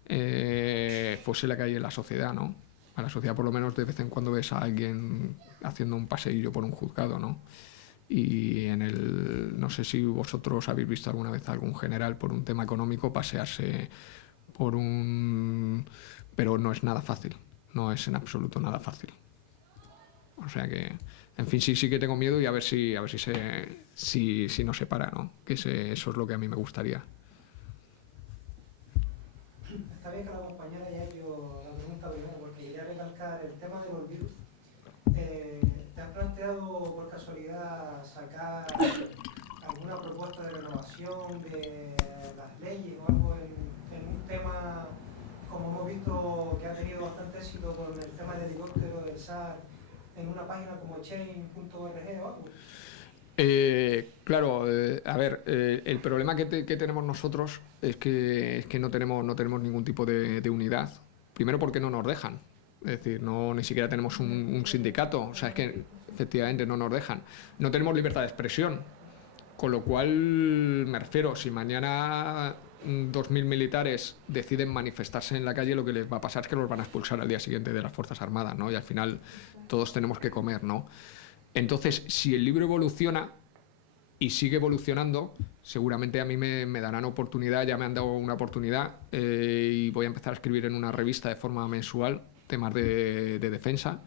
fuese la que hay en la sociedad, ¿no? A la sociedad por lo menos de vez en cuando ves a alguien haciendo un paseillo por un juzgado, ¿no? Y no sé si vosotros habéis visto alguna vez a algún general por un tema económico pasearse pero no es nada fácil, no es en absoluto nada fácil. O sea que, en fin, sí que tengo miedo, y a ver si no se para, ¿no? Que eso es lo que a mí me gustaría. Está bien que la compañera haya hecho la pregunta primero, porque quería recalcar el tema de los virus. ¿Te has planteado por casualidad sacar alguna propuesta de renovación de las leyes o algo en un tema, como hemos visto que ha tenido bastante éxito con el tema del helicóptero del SAR, en una página como chain.org o algo? Claro, a ver, el problema que tenemos nosotros es que no tenemos ningún tipo de unidad. Primero porque no nos dejan. Es decir, ni siquiera tenemos un sindicato. O sea, es que efectivamente no nos dejan. No tenemos libertad de expresión. Con lo cual, me refiero, si mañana 2.000 militares deciden manifestarse en la calle, lo que les va a pasar es que los van a expulsar al día siguiente de las Fuerzas Armadas, ¿no? Y al final todos tenemos que comer, ¿no? Entonces, si el libro evoluciona y sigue evolucionando, seguramente a mí me darán oportunidad, ya me han dado una oportunidad, y voy a empezar a escribir en una revista de forma mensual temas de defensa,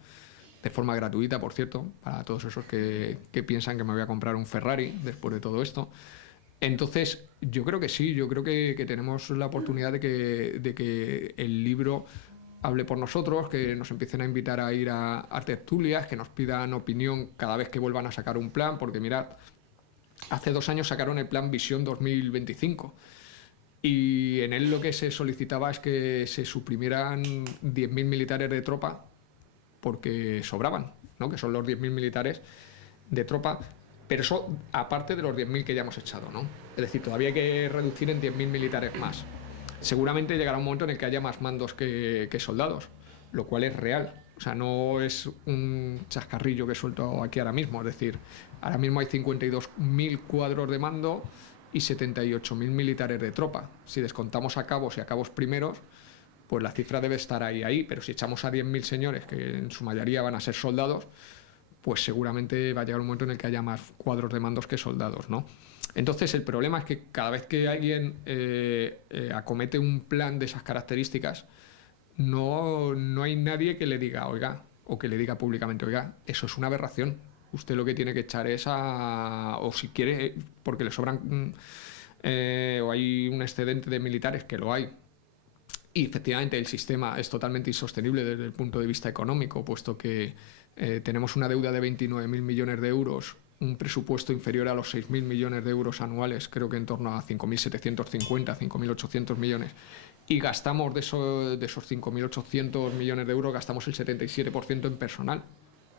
de forma gratuita, por cierto, para todos esos que piensan que me voy a comprar un Ferrari después de todo esto. Entonces, yo creo que sí, yo creo que tenemos la oportunidad de que el libro hable por nosotros, que nos empiecen a invitar a ir a tertulias, que nos pidan opinión cada vez que vuelvan a sacar un plan, porque mirad, hace 2 años sacaron el plan Visión 2025 y en él lo que se solicitaba es que se suprimieran 10.000 militares de tropa porque sobraban, ¿no? Que son los 10.000 militares de tropa, pero eso aparte de los 10.000 que ya hemos echado, ¿no? Es decir, todavía hay que reducir en 10.000 militares más. Seguramente llegará un momento en el que haya más mandos que soldados, lo cual es real. O sea, no es un chascarrillo que he suelto aquí ahora mismo. Es decir, ahora mismo hay 52.000 cuadros de mando y 78.000 militares de tropa. Si descontamos a cabos y a cabos primeros, pues la cifra debe estar ahí. Pero si echamos a 10.000 señores, que en su mayoría van a ser soldados, pues seguramente va a llegar un momento en el que haya más cuadros de mandos que soldados, ¿no? Entonces el problema es que cada vez que alguien acomete un plan de esas características, no hay nadie que le diga, oiga, o que le diga públicamente, oiga, eso es una aberración. Usted lo que tiene que echar es o si quiere, porque le sobran, o hay un excedente de militares, que lo hay. Y efectivamente el sistema es totalmente insostenible desde el punto de vista económico, puesto que tenemos una deuda de 29.000 millones de euros, un presupuesto inferior a los 6.000 millones de euros anuales, creo que en torno a 5.750, 5.800 millones. Y gastamos de esos 5.800 millones de euros, gastamos el 77% en personal,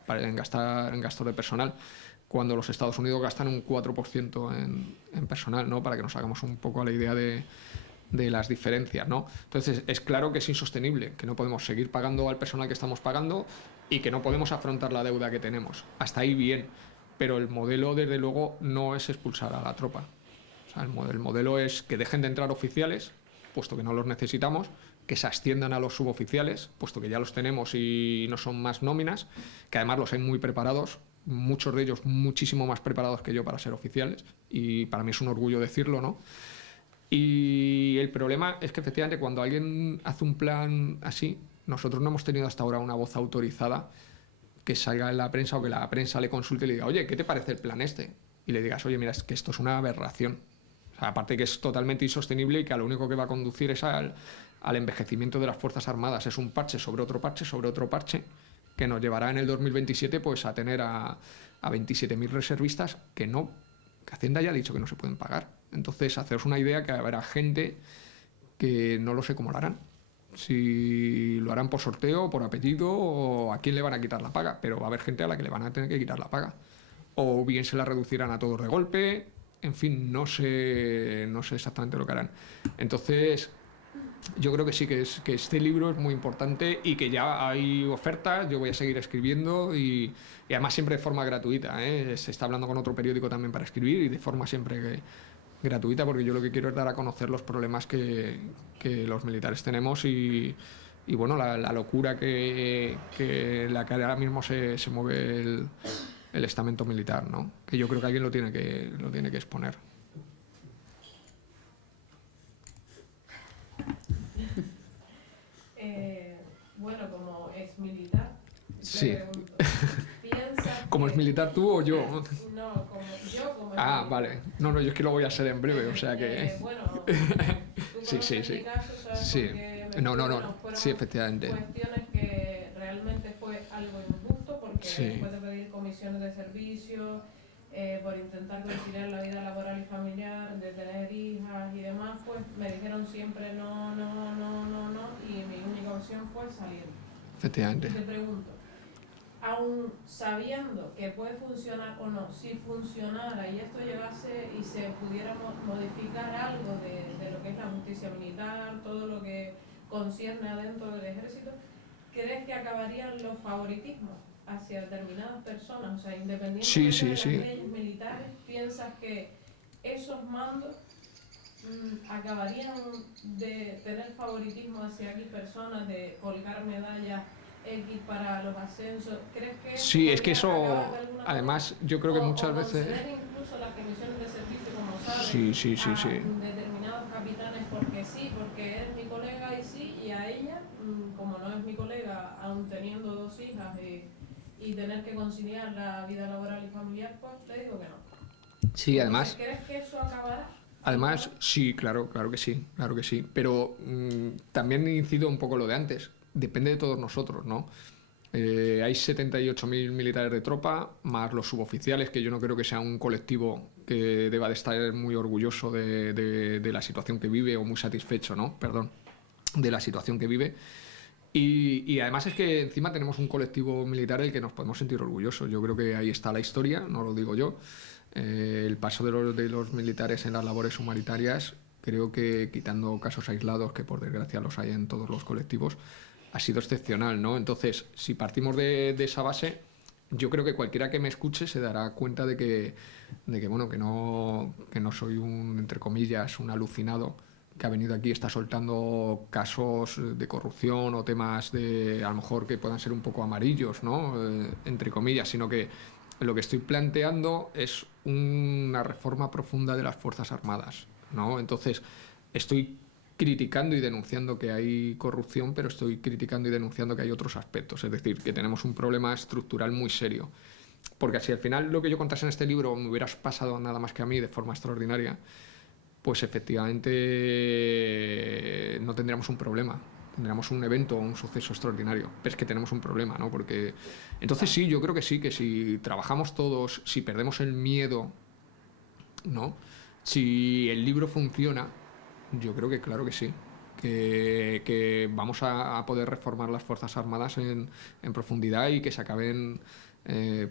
en gasto de personal, cuando los Estados Unidos gastan un 4% en personal, ¿no? Para que nos hagamos un poco la idea de las diferencias, ¿no? Entonces, es claro que es insostenible, que no podemos seguir pagando al personal que estamos pagando y que no podemos afrontar la deuda que tenemos. Hasta ahí bien, pero el modelo, desde luego, no es expulsar a la tropa. O sea, el modelo es que dejen de entrar oficiales, puesto que no los necesitamos, que se asciendan a los suboficiales, puesto que ya los tenemos y no son más nóminas, que además los hay muy preparados, muchos de ellos muchísimo más preparados que yo para ser oficiales, y para mí es un orgullo decirlo, ¿no? Y el problema es que efectivamente cuando alguien hace un plan así, nosotros no hemos tenido hasta ahora una voz autorizada que salga en la prensa o que la prensa le consulte y le diga, oye, ¿qué te parece el plan este? Y le digas, oye, mira, es que esto es una aberración. O sea, aparte que es totalmente insostenible y que a lo único que va a conducir es al envejecimiento de las Fuerzas Armadas. Es un parche sobre otro parche sobre otro parche que nos llevará en el 2027 pues a tener a 27.000 reservistas que Hacienda ya ha dicho que no se pueden pagar. Entonces, haceros una idea que habrá gente que no lo sé cómo lo harán. Si lo harán por sorteo, por apellido, o a quién le van a quitar la paga. Pero va a haber gente a la que le van a tener que quitar la paga. O bien se la reducirán a todos de golpe. En fin, no sé exactamente lo que harán. Entonces, yo creo que sí, que este libro es muy importante y que ya hay ofertas. Yo voy a seguir escribiendo y además siempre de forma gratuita, ¿eh? Se está hablando con otro periódico también para escribir y de forma siempre gratuita, porque yo lo que quiero es dar a conocer los problemas que los militares tenemos y bueno, la locura la que ahora mismo se mueve el estamento militar, ¿no? Que yo creo que alguien lo tiene que exponer. Bueno, como ex militar, sí. ¿piensas ¿Como es militar tú o yo? No, como yo como vale. No, yo es que lo voy a ser en breve, o sea que... bueno, sí. mi caso, ¿sabes? Sí. No. Fueron Sí, efectivamente. cuestiones que realmente fue algo injusto porque Sí. después de pedir comisiones de servicio, por intentar conciliar la vida laboral y familiar, de tener hijas y demás, pues me dijeron siempre no, y mi única opción fue salir. Efectivamente. Y te pregunto, aún sabiendo que puede funcionar o no, si funcionara y esto llegase y se pudiera modificar algo de lo que es la justicia militar, todo lo que concierne adentro del ejército, ¿crees que acabarían los favoritismos hacia determinadas personas? O sea, independientemente de las leyes militares, ¿piensas que esos mandos ¿acabarían de tener favoritismo hacia aquí personas, de colgar medallas X para los ascensos? ¿Crees que eso Sí, es que podría eso, acabar de alguna además, yo creo que muchas veces... conceder incluso las comisiones de servicio, como sabes, Sí. a determinados capitanes porque sí, porque es mi colega y sí, y a ella, como no es mi colega, aun teniendo 2 hijas y tener que conciliar la vida laboral y familiar, pues te digo que no. Sí, además... ¿Crees que eso acabará? Además, sí, claro que sí, pero también incido un poco lo de antes, depende de todos nosotros, ¿no? Hay 78.000 militares de tropa, más los suboficiales, que yo no creo que sea un colectivo que deba de estar muy orgulloso de la situación que vive, o muy satisfecho, ¿no? Perdón, de la situación que vive. Y además es que encima tenemos un colectivo militar del que nos podemos sentir orgullosos. Yo creo que ahí está la historia, no lo digo yo. El paso de los militares en las labores humanitarias, creo que, quitando casos aislados, que por desgracia los hay en todos los colectivos, ha sido excepcional, ¿no? Entonces, si partimos de esa base, yo creo que cualquiera que me escuche se dará cuenta de que bueno, que no soy un, entre comillas, un alucinado que ha venido aquí y está soltando casos de corrupción o temas de, a lo mejor, que puedan ser un poco amarillos, ¿no? Entre comillas, sino que lo que estoy planteando es una reforma profunda de las Fuerzas Armadas, ¿no? Entonces, estoy criticando y denunciando que hay corrupción, pero estoy criticando y denunciando que hay otros aspectos, es decir, que tenemos un problema estructural muy serio. Porque si al final lo que yo contase en este libro me hubiera pasado nada más que a mí de forma extraordinaria, pues efectivamente no tendríamos un problema. Tendríamos un evento o un suceso extraordinario. Pero es que tenemos un problema, ¿no? Porque... Entonces sí, yo creo que sí, que si trabajamos todos, si perdemos el miedo, ¿no? Si el libro funciona, yo creo que claro que sí. Que vamos a poder reformar las Fuerzas Armadas en profundidad y que se acaben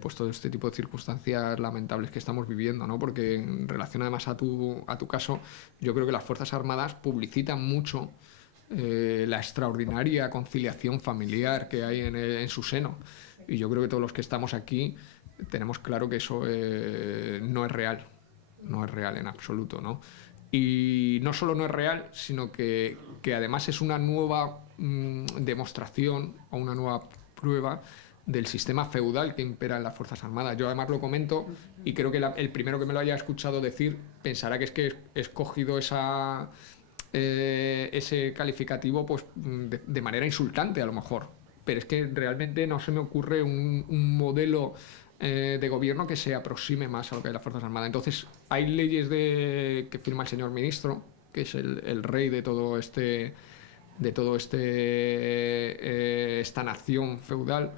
pues todo este tipo de circunstancias lamentables que estamos viviendo, ¿no? Porque en relación además a tu caso, yo creo que las Fuerzas Armadas publicitan mucho la extraordinaria conciliación familiar que hay en su seno. Y yo creo que todos los que estamos aquí tenemos claro que eso no es real en absoluto, ¿no? Y no solo no es real, sino que además es una nueva demostración o una nueva prueba del sistema feudal que impera en las Fuerzas Armadas. Yo además lo comento y creo que el primero que me lo haya escuchado decir pensará que he escogido ese calificativo pues de manera insultante a lo mejor, pero es que realmente no se me ocurre un modelo de gobierno que se aproxime más a lo que hay las Fuerzas Armadas. Entonces hay leyes que firma el señor ministro, que es el rey de todo esta nación feudal,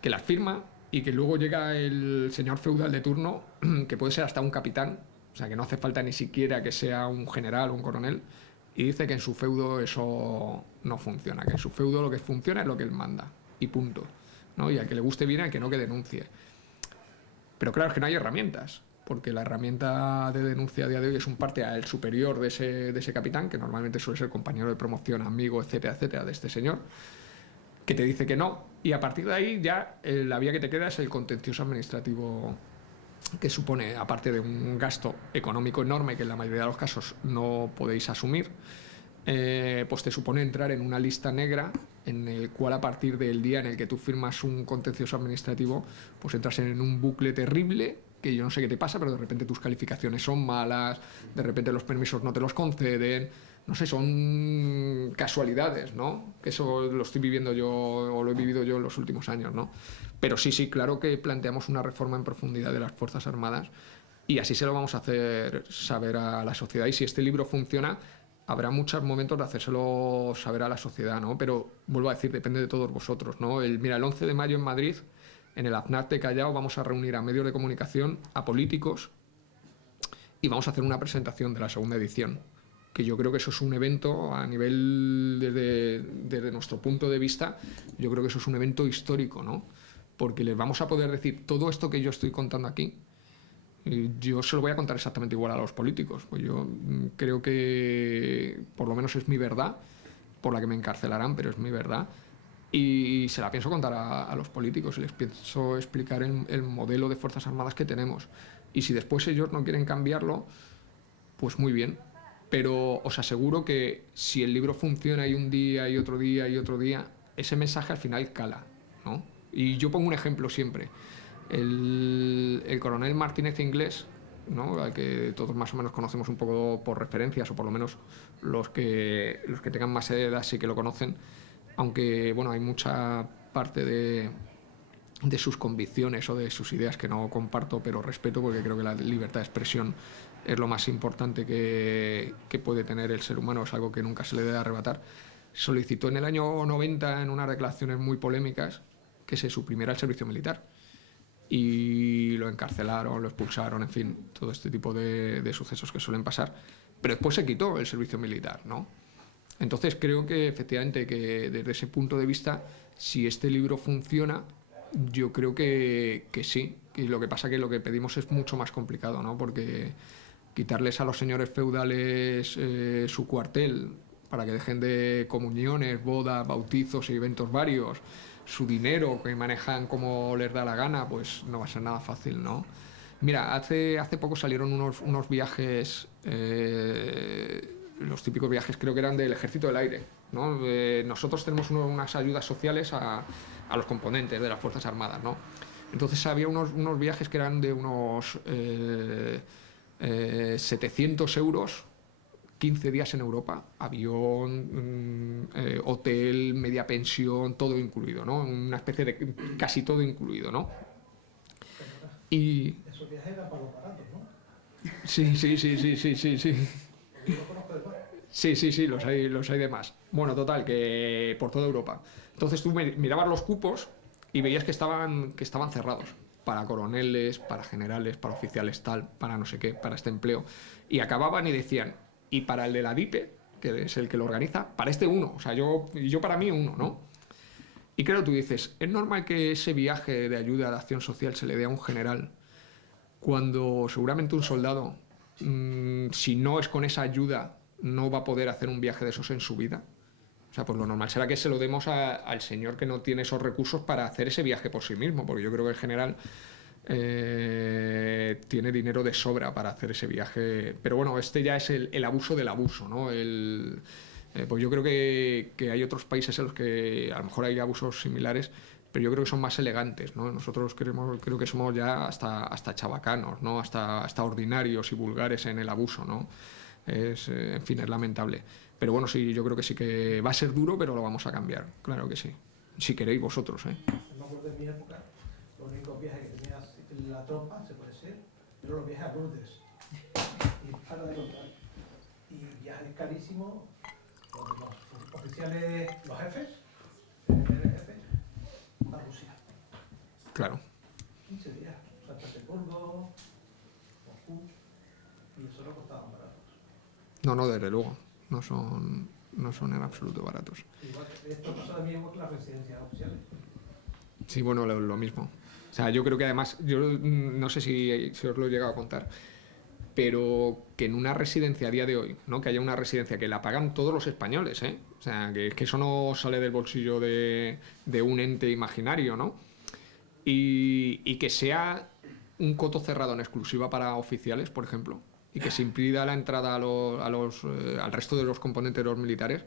que las firma y que luego llega el señor feudal de turno, que puede ser hasta un capitán, o sea que no hace falta ni siquiera que sea un general o un coronel, y dice que en su feudo eso no funciona, que en su feudo lo que funciona es lo que él manda, y punto, ¿no? Y al que le guste bien, al que no, que denuncie. Pero claro, es que no hay herramientas, porque la herramienta de denuncia a día de hoy es un parte al superior de ese capitán, que normalmente suele ser compañero de promoción, amigo, etcétera, etcétera, de este señor, que te dice que no, y a partir de ahí ya la vía que te queda es el contencioso administrativo, que supone, aparte de un gasto económico enorme que en la mayoría de los casos no podéis asumir, pues te supone entrar en una lista negra en el cual a partir del día en el que tú firmas un contencioso administrativo, pues entras en un bucle terrible, que yo no sé qué te pasa, pero de repente tus calificaciones son malas, de repente los permisos no te los conceden, no sé, son casualidades, ¿no? Que eso lo estoy viviendo yo, o lo he vivido yo en los últimos años, ¿no? Pero sí, claro que planteamos una reforma en profundidad de las Fuerzas Armadas y así se lo vamos a hacer saber a la sociedad. Y si este libro funciona, habrá muchos momentos de hacérselo saber a la sociedad, ¿no? Pero vuelvo a decir, depende de todos vosotros, ¿no? Mira, el 11 de mayo en Madrid, en el AFNAC de Callao, vamos a reunir a medios de comunicación, a políticos, y vamos a hacer una presentación de la segunda edición, que yo creo que eso es un evento a nivel, desde nuestro punto de vista, yo creo que eso es un evento histórico, ¿no? Porque les vamos a poder decir todo esto que yo estoy contando aquí, yo se lo voy a contar exactamente igual a los políticos, pues yo creo que por lo menos es mi verdad, por la que me encarcelarán, pero es mi verdad, y se la pienso contar a los políticos, y les pienso explicar el modelo de Fuerzas Armadas que tenemos, y si después ellos no quieren cambiarlo, pues muy bien, Pero os aseguro que si el libro funciona y un día y otro día y otro día, ese mensaje al final cala, ¿no? Y yo pongo un ejemplo siempre. El coronel Martínez Inglés, ¿no?, al que todos más o menos conocemos un poco por referencias, o por lo menos los que tengan más edad sí que lo conocen, aunque bueno, hay mucha parte de sus convicciones o de sus ideas que no comparto, pero respeto, porque creo que la libertad de expresión es lo más importante que puede tener el ser humano, es algo que nunca se le debe arrebatar. Solicitó en el año 90, en unas declaraciones muy polémicas, que se suprimiera el servicio militar. Y lo encarcelaron, lo expulsaron, en fin, todo este tipo de sucesos que suelen pasar. Pero después se quitó el servicio militar, ¿no? Entonces creo que efectivamente que desde ese punto de vista, si este libro funciona, yo creo que sí. Y lo que pasa es que lo que pedimos es mucho más complicado, ¿no? Porque quitarles a los señores feudales su cuartel para que dejen de comuniones, bodas, bautizos y eventos varios, su dinero que manejan como les da la gana, pues no va a ser nada fácil, ¿no? Mira, hace poco salieron unos viajes, los típicos viajes creo que eran del Ejército del Aire, ¿no? Nosotros tenemos unas ayudas sociales a los componentes de las Fuerzas Armadas, ¿no? Entonces había unos viajes que eran de unos 700 euros, 15 días en Europa, avión, hotel, media pensión, todo incluido, ¿no? Una especie de casi todo incluido, ¿no? Y Esos viajes eran para los baratos, ¿no? sí. Yo lo conozco de más. Sí, los hay de más. Bueno, total, que por toda Europa. Entonces tú mirabas los cupos y veías que estaban cerrados. Para coroneles, para generales, para oficiales tal, para no sé qué, para este empleo. Y acababan y decían, y para el de la DIPE, que es el que lo organiza, para este uno. O sea, yo para mí uno, ¿no? Y claro, tú dices, ¿es normal que ese viaje de ayuda de acción social se le dé a un general cuando seguramente un soldado, si no es con esa ayuda, no va a poder hacer un viaje de esos en su vida? O sea, pues lo normal será que se lo demos al señor que no tiene esos recursos para hacer ese viaje por sí mismo, porque yo creo que el general tiene dinero de sobra para hacer ese viaje. Pero bueno, este ya es el abuso del abuso, ¿no? Pues yo creo que hay otros países en los que a lo mejor hay abusos similares, pero yo creo que son más elegantes, ¿no? Nosotros creo que somos ya hasta chabacanos, ¿no? Hasta ordinarios y vulgares en el abuso, ¿no? En fin, es lamentable. Pero bueno, sí, yo creo que sí que va a ser duro, pero lo vamos a cambiar, claro que sí. Si queréis vosotros, ¿eh? Me acuerdo de mi época, los únicos viajes que tenía la tropa, se puede ser, pero los viajes a Lourdes. Y para de contar. Y viajes carísimos, los oficiales, los jefes, el jefe, a Rusia. Claro. 15 días, San Petersburgo, Moscú, y eso no costaba baratos. No, desde luego. No son en absoluto baratos. Igual, esto pasa también igual con las residencias oficiales. Sí, bueno, lo mismo. O sea, yo creo que además, yo no sé si os lo he llegado a contar, pero que en una residencia a día de hoy, ¿no? Que haya una residencia que la pagan todos los españoles, ¿eh? O sea, que eso no sale del bolsillo de un ente imaginario, ¿no? Y que sea un coto cerrado en exclusiva para oficiales, por ejemplo, y que se impida la entrada al resto de los componentes de los militares,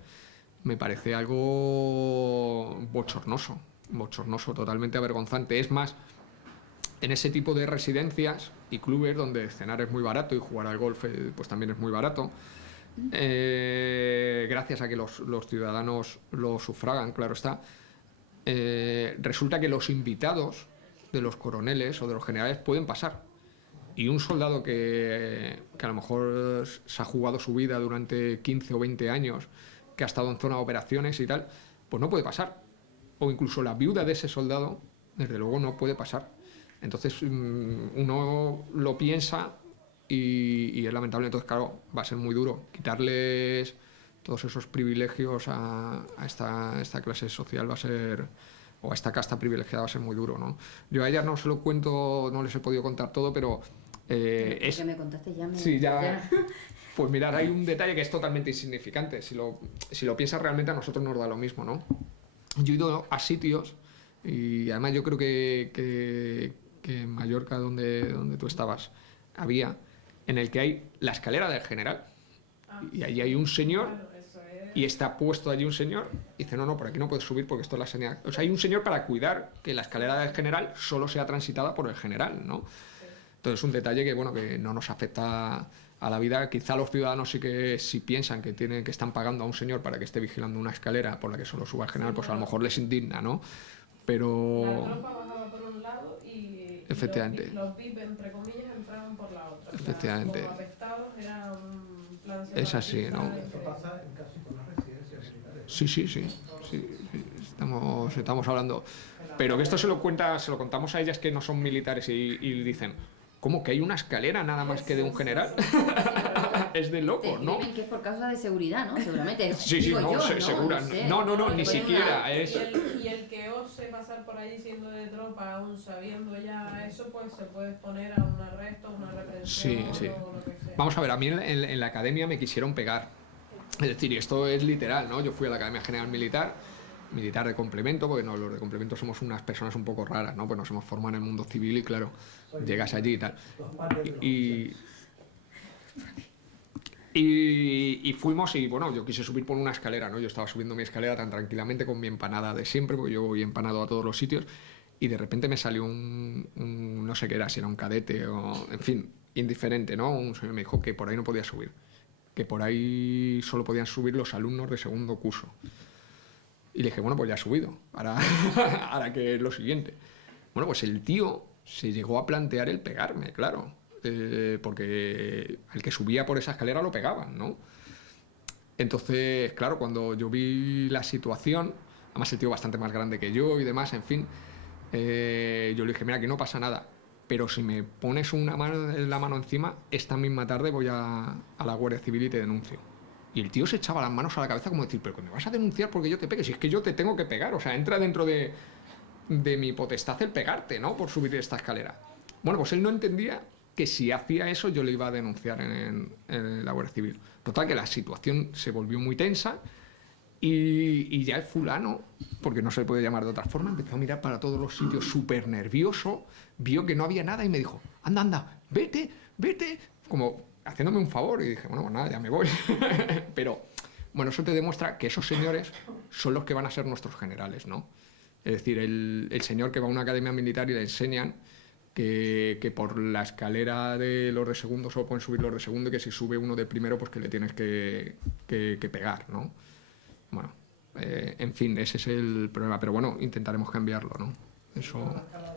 me parece algo bochornoso, totalmente avergonzante. Es más, en ese tipo de residencias y clubes donde cenar es muy barato y jugar al golf pues también es muy barato, gracias a que los ciudadanos lo sufragan, claro está, resulta que los invitados de los coroneles o de los generales pueden pasar. Y un soldado que a lo mejor se ha jugado su vida durante 15 o 20 años, que ha estado en zona de operaciones y tal, pues no puede pasar. O incluso la viuda de ese soldado, desde luego, no puede pasar. Entonces uno lo piensa y es lamentable. Entonces, claro, va a ser muy duro quitarles todos esos privilegios a esta clase social, va a ser... o a esta casta privilegiada va a ser muy duro, ¿no? Yo a ellas no se lo cuento, no les he podido contar todo, pero es que me contaste ya. Sí, ya. Pues mirad, hay un detalle que es totalmente insignificante. Si lo piensas realmente, a nosotros nos da lo mismo, ¿no? Yo he ido a sitios, y además yo creo que en Mallorca, donde tú estabas, había, en el que hay la escalera del general. y allí hay un señor, Claro, eso es. y está puesto allí un señor, y dice, no, por aquí no puedes subir porque esto es la sanidad. O sea, hay un señor para cuidar que la escalera del general solo sea transitada por el general, ¿no? Entonces es un detalle que, bueno, que no nos afecta a la vida. Quizá los ciudadanos sí que si piensan que están pagando a un señor para que esté vigilando una escalera por la que solo suba el general, pues a lo mejor les indigna, ¿no? La Pero tropa bajaba por un lado y Efectivamente. los VIP, entre comillas, entraban por la otra. O sea, Efectivamente. como apestados era un plan Es así, separatista ¿no? entre- Esto pasa en casi todas las residencias militares. sí, estamos hablando. Pero que esto se lo contamos a ellas que no son militares y dicen, ¿cómo que hay una escalera nada más que de un general? Es de Te loco, ¿no? escriben que es por causa de seguridad, ¿no? Seguramente. Sí, Digo no, yo, segura. No sé. No, Te ni ponen siquiera. una- Es... Y el que ose pasar por allí siendo de tropa, aún sabiendo ya eso, pues se puede exponer a un arresto, una represión Sí. o lo que sea. Vamos a ver, a mí en la academia me quisieron pegar. Es decir, y esto es literal, ¿no? Yo fui a la Academia General Militar de complemento, porque no, los de complemento somos unas personas un poco raras, ¿no? Pues nos hemos formado en el mundo civil y claro, llegas allí y tal. Y fuimos y bueno, yo quise subir por una escalera, ¿no? Yo estaba subiendo mi escalera tan tranquilamente con mi empanada de siempre, porque yo voy empanado a todos los sitios, y de repente me salió no sé qué era, si era un cadete o, en fin, indiferente, ¿no? Un señor me dijo que por ahí no podía subir, que por ahí solo podían subir los alumnos de segundo curso. Y le dije, bueno, pues ya he subido, ahora que es lo siguiente. Bueno, pues el tío se llegó a plantear el pegarme, claro, porque el que subía por esa escalera lo pegaban, ¿no? Entonces, claro, cuando yo vi la situación, además el tío bastante más grande que yo y demás, en fin, yo le dije, mira, aquí no pasa nada, pero si me pones la mano encima, esta misma tarde voy a la Guardia Civil y te denuncio. Y el tío se echaba las manos a la cabeza como decir, pero que me vas a denunciar porque yo te pegue, si es que yo te tengo que pegar, o sea, entra dentro de mi potestad el pegarte, ¿no? Por subir esta escalera. Bueno, pues él no entendía que si hacía eso yo le iba a denunciar en la Guardia Civil. Total, que la situación se volvió muy tensa y ya el fulano, porque no se le puede llamar de otra forma, empezó a mirar para todos los sitios súper nervioso, vio que no había nada y me dijo, anda, vete, como haciéndome un favor, y dije, bueno, pues nada, ya me voy. Pero, bueno, eso te demuestra que esos señores son los que van a ser nuestros generales, ¿no? Es decir, el señor que va a una academia militar y le enseñan que por la escalera de los de segundo solo pueden subir los de segundo y que si sube uno de primero, pues que le tienes que pegar, ¿no? Bueno, en fin, ese es el problema, pero bueno, intentaremos cambiarlo, ¿no? Eso... Una escala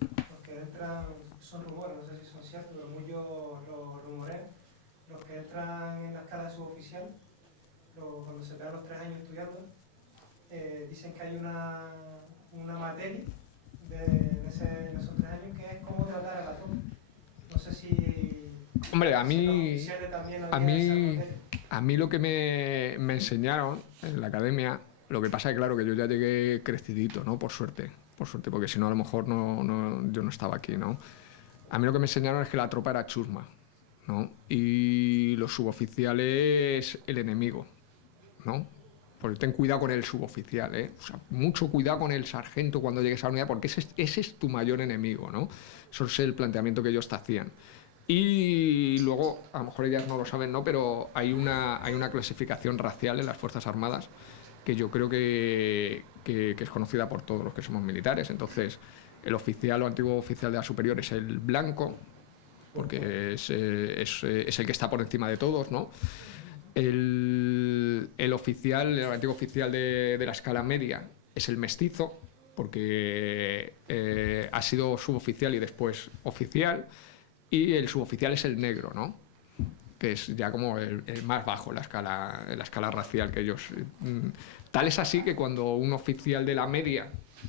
los que entran, son rumores, no sé si son ciertos, pero muchos los rumorean, los que entran en la escala de suboficial, cuando se pegan los 3 años estudiando, dicen que hay una materia en esos 3 años que es cómo tratar a la tropa. No sé si... Hombre, a si los mí... oficiales también había esa materia. A mí lo que me enseñaron en la academia, lo que pasa es claro que yo ya llegué crecidito, ¿no? Por suerte, porque si no a lo mejor yo no estaba aquí, ¿no? A mí lo que me enseñaron es que la tropa era chusma, ¿no? Y los suboficiales el enemigo, ¿no? Pues ten cuidado con el suboficial, ¿eh? O sea, mucho cuidado con el sargento cuando llegues a la unidad, porque ese es tu mayor enemigo, ¿no? Eso es el planteamiento que ellos te hacían. Y luego, a lo mejor ellas no lo saben, ¿no? Pero hay una clasificación racial en las Fuerzas Armadas que yo creo que es conocida por todos los que somos militares. Entonces, el oficial o antiguo oficial de la superior es el blanco, porque es el que está por encima de todos, ¿no? El antiguo oficial de la escala media es el mestizo, porque ha sido suboficial y después oficial. Y el suboficial es el negro, ¿no? Que es ya como el más bajo en la escala racial que ellos... Tal es así que cuando un oficial de la media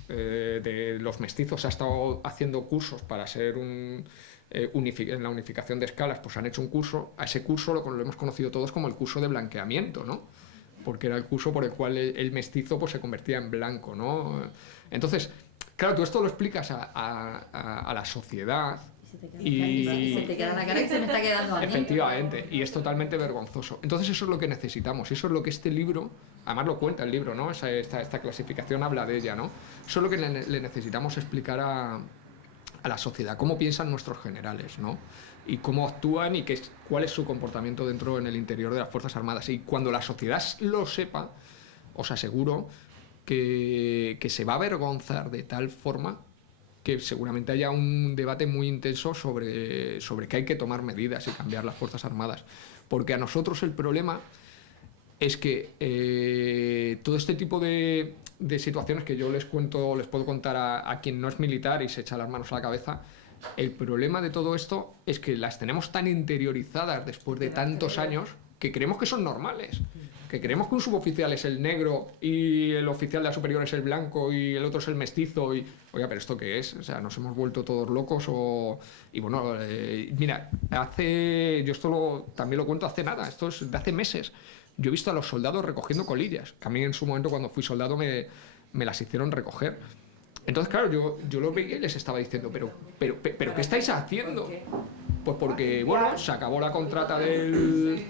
de los mestizos ha estado haciendo cursos para ser en la unificación de escalas, pues han hecho un curso, a ese curso lo hemos conocido todos como el curso de blanqueamiento, ¿no? Porque era el curso por el cual el mestizo pues, se convertía en blanco, ¿no? Entonces, claro, tú esto lo explicas a la sociedad... Y se te queda la cara que se me está quedando a mí. Efectivamente, y es totalmente vergonzoso. Entonces eso es lo que necesitamos, y eso es lo que este libro, además lo cuenta el libro, ¿no? Esta clasificación habla de ella, ¿no? Eso es lo que le necesitamos explicar a la sociedad, cómo piensan nuestros generales, ¿no? y cómo actúan y cuál es su comportamiento dentro en el interior de las Fuerzas Armadas. Y cuando la sociedad lo sepa, os aseguro que se va a avergonzar de tal forma que seguramente haya un debate muy intenso sobre que hay que tomar medidas y cambiar las Fuerzas Armadas. Porque a nosotros el problema es que todo este tipo de situaciones que yo les puedo contar a quien no es militar y se echa las manos a la cabeza, el problema de todo esto es que las tenemos tan interiorizadas después de tantos años que creemos que son normales. Que creemos que un suboficial es el negro y el oficial de la superior es el blanco y el otro es el mestizo y... Oiga, ¿pero esto qué es? O sea, ¿nos hemos vuelto todos locos o...? Y bueno, mira, yo esto también lo cuento hace nada, esto es de hace meses. Yo he visto a los soldados recogiendo colillas, que a mí en su momento cuando fui soldado me las hicieron recoger. Entonces, claro, yo lo veía y les estaba diciendo, pero ¿qué estáis haciendo? Pues porque, bueno, se acabó la contrata del...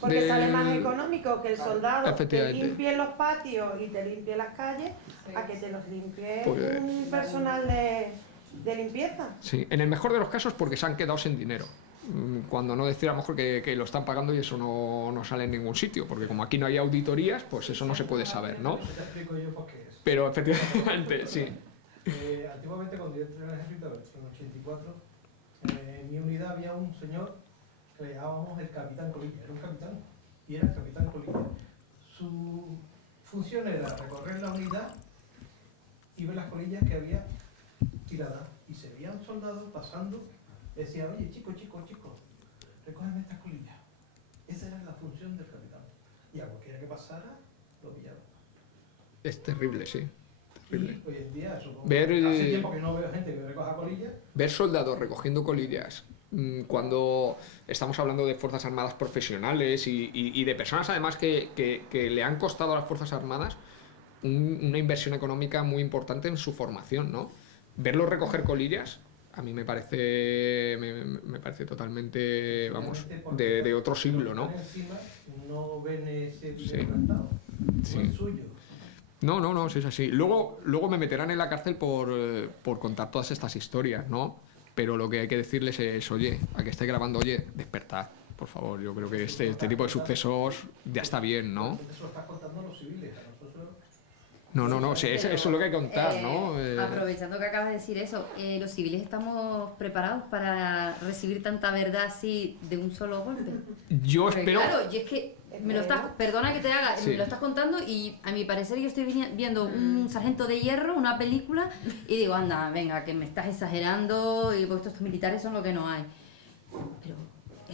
Porque sale más económico que el soldado te Efectivamente. limpie los patios y te limpie las calles a que te los limpie Pues, un personal de limpieza. Sí, en el mejor de los casos porque se han quedado sin dinero. Cuando no decir a lo mejor que lo están pagando y eso no sale en ningún sitio, porque como aquí no hay auditorías, pues eso no se puede saber, ¿no? Te explico yo por qué es. Pero efectivamente, sí. Antiguamente, cuando yo entré en el ejército, en el 84, en mi unidad había un señor que le llamábamos el capitán Colilla. Era un capitán y era el capitán Colilla. Su función era recorrer la unidad y ver las colillas que había tiradas. Y se veían soldados pasando, decía, oye, chico, recógeme estas colillas. Esa era la función del capitán. Y a cualquiera que pasara, lo pillaba. Es terrible, sí. Terrible. Y hoy en día, supongo, Ver, hace tiempo que no veo gente que recoja colillas. Ver soldados recogiendo colillas cuando estamos hablando de Fuerzas Armadas profesionales y de personas además que le han costado a las Fuerzas Armadas una inversión económica muy importante en su formación, ¿no? Verlos recoger colillas a mí me parece totalmente, vamos, de otro siglo, ¿no? Encima no ven ese Sí. dinero gastado, Sí. no es suyo. No, sí es así. Luego me meterán en la cárcel por contar todas estas historias, ¿no? Pero lo que hay que decirles es, oye, a que esté grabando, oye, despertad, por favor. Yo creo que este tipo de sucesos ya está bien, ¿no? Eso lo estás contando a los civiles, a nosotros. No, sí, eso es lo que hay que contar, ¿no? Aprovechando que acabas de decir eso, los civiles estamos preparados para recibir tanta verdad así de un solo golpe. Yo Porque, espero... claro, y es que perdona que te haga, Sí. me lo estás contando y a mi parecer yo estoy viendo un Sargento de Hierro, una película, y digo, anda, venga, que me estás exagerando y pues estos militares son lo que no hay. Pero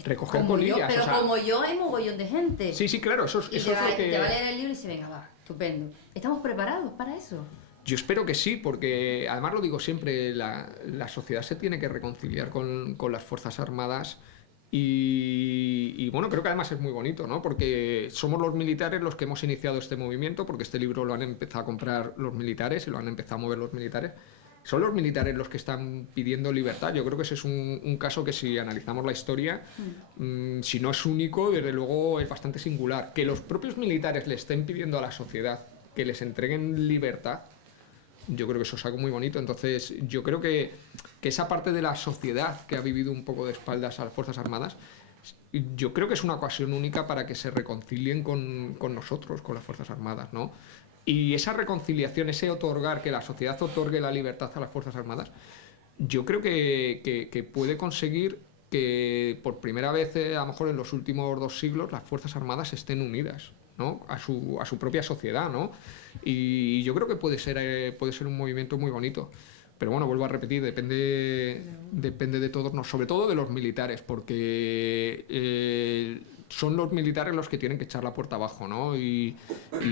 Recoger como colillas, pero o sea- como yo hay mogollón de gente. Sí, claro, eso Y es te lo va a que... leer el libro y dice, venga, va, estupendo. ¿Estamos preparados para eso? Yo espero que sí, porque además lo digo siempre, la sociedad se tiene que reconciliar con las Fuerzas Armadas y bueno, creo que además es muy bonito, ¿no? Porque somos los militares los que hemos iniciado este movimiento, porque este libro lo han empezado a comprar los militares y lo han empezado a mover los militares. Son los militares los que están pidiendo libertad. Yo creo que ese es un caso que si analizamos la historia, si no es único, desde luego es bastante singular. Que los propios militares le estén pidiendo a la sociedad que les entreguen libertad, yo creo que eso es algo muy bonito. Entonces yo creo que esa parte de la sociedad que ha vivido un poco de espaldas a las Fuerzas Armadas, yo creo que es una ocasión única para que se reconcilien con nosotros, con las Fuerzas Armadas, ¿no? Y esa reconciliación, ese otorgar, que la sociedad otorgue la libertad a las Fuerzas Armadas, yo creo que puede conseguir que por primera vez, a lo mejor en los últimos 2 siglos, las Fuerzas Armadas estén unidas, ¿no? a su propia sociedad, ¿no? Y yo creo que puede ser un movimiento muy bonito. Pero bueno, vuelvo a repetir, depende de todos, sobre todo de los militares, porque son los militares los que tienen que echar la puerta abajo, ¿no? Y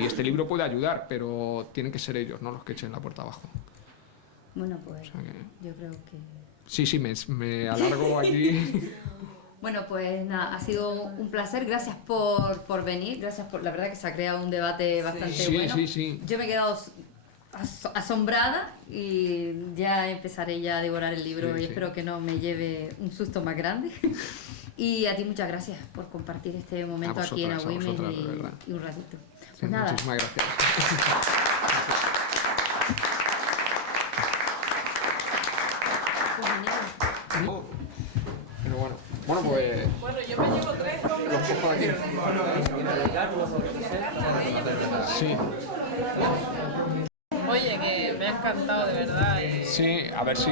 este libro puede ayudar, pero tienen que ser ellos, ¿no?, los que echen la puerta abajo. Bueno, pues O sea que... yo creo que... Sí, me alargo aquí. Bueno, pues nada, ha sido un placer, gracias por venir, gracias por... La verdad que se ha creado un debate bastante bueno. Sí. Yo me he quedado asombrada y ya empezaré ya a devorar el libro y espero que no me lleve un susto más grande. Y a ti muchas gracias por compartir este momento aquí en Agüimes y un ratito. Sí, Pues nada. muchísimas gracias. Pues genial. No, pero bueno. Bueno, pues Bueno, yo me llevo 3. los cojo aquí. Sí, Oye, que me ha encantado de verdad. sí, a ver si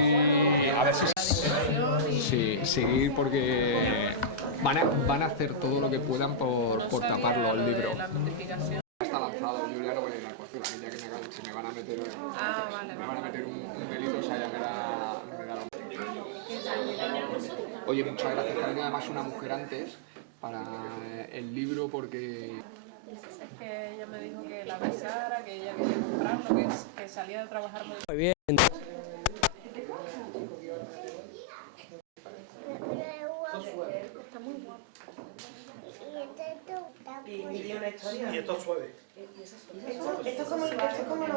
sí, seguir porque van a hacer todo lo que puedan por taparlo al libro. La notificación. Está lanzado, yo ya no voy a ir a cuestión, a mí ya que se me van a meter, Vale. me van a meter un delito, o sea, ya me da lo... Oye, muchas gracias, que ha venido además una mujer antes para el libro porque... Es que ella me dijo que la besara, que ella quería comprarlo, que salía de trabajar muy bien. Está muy guapo. Y esto es suave. Esto es como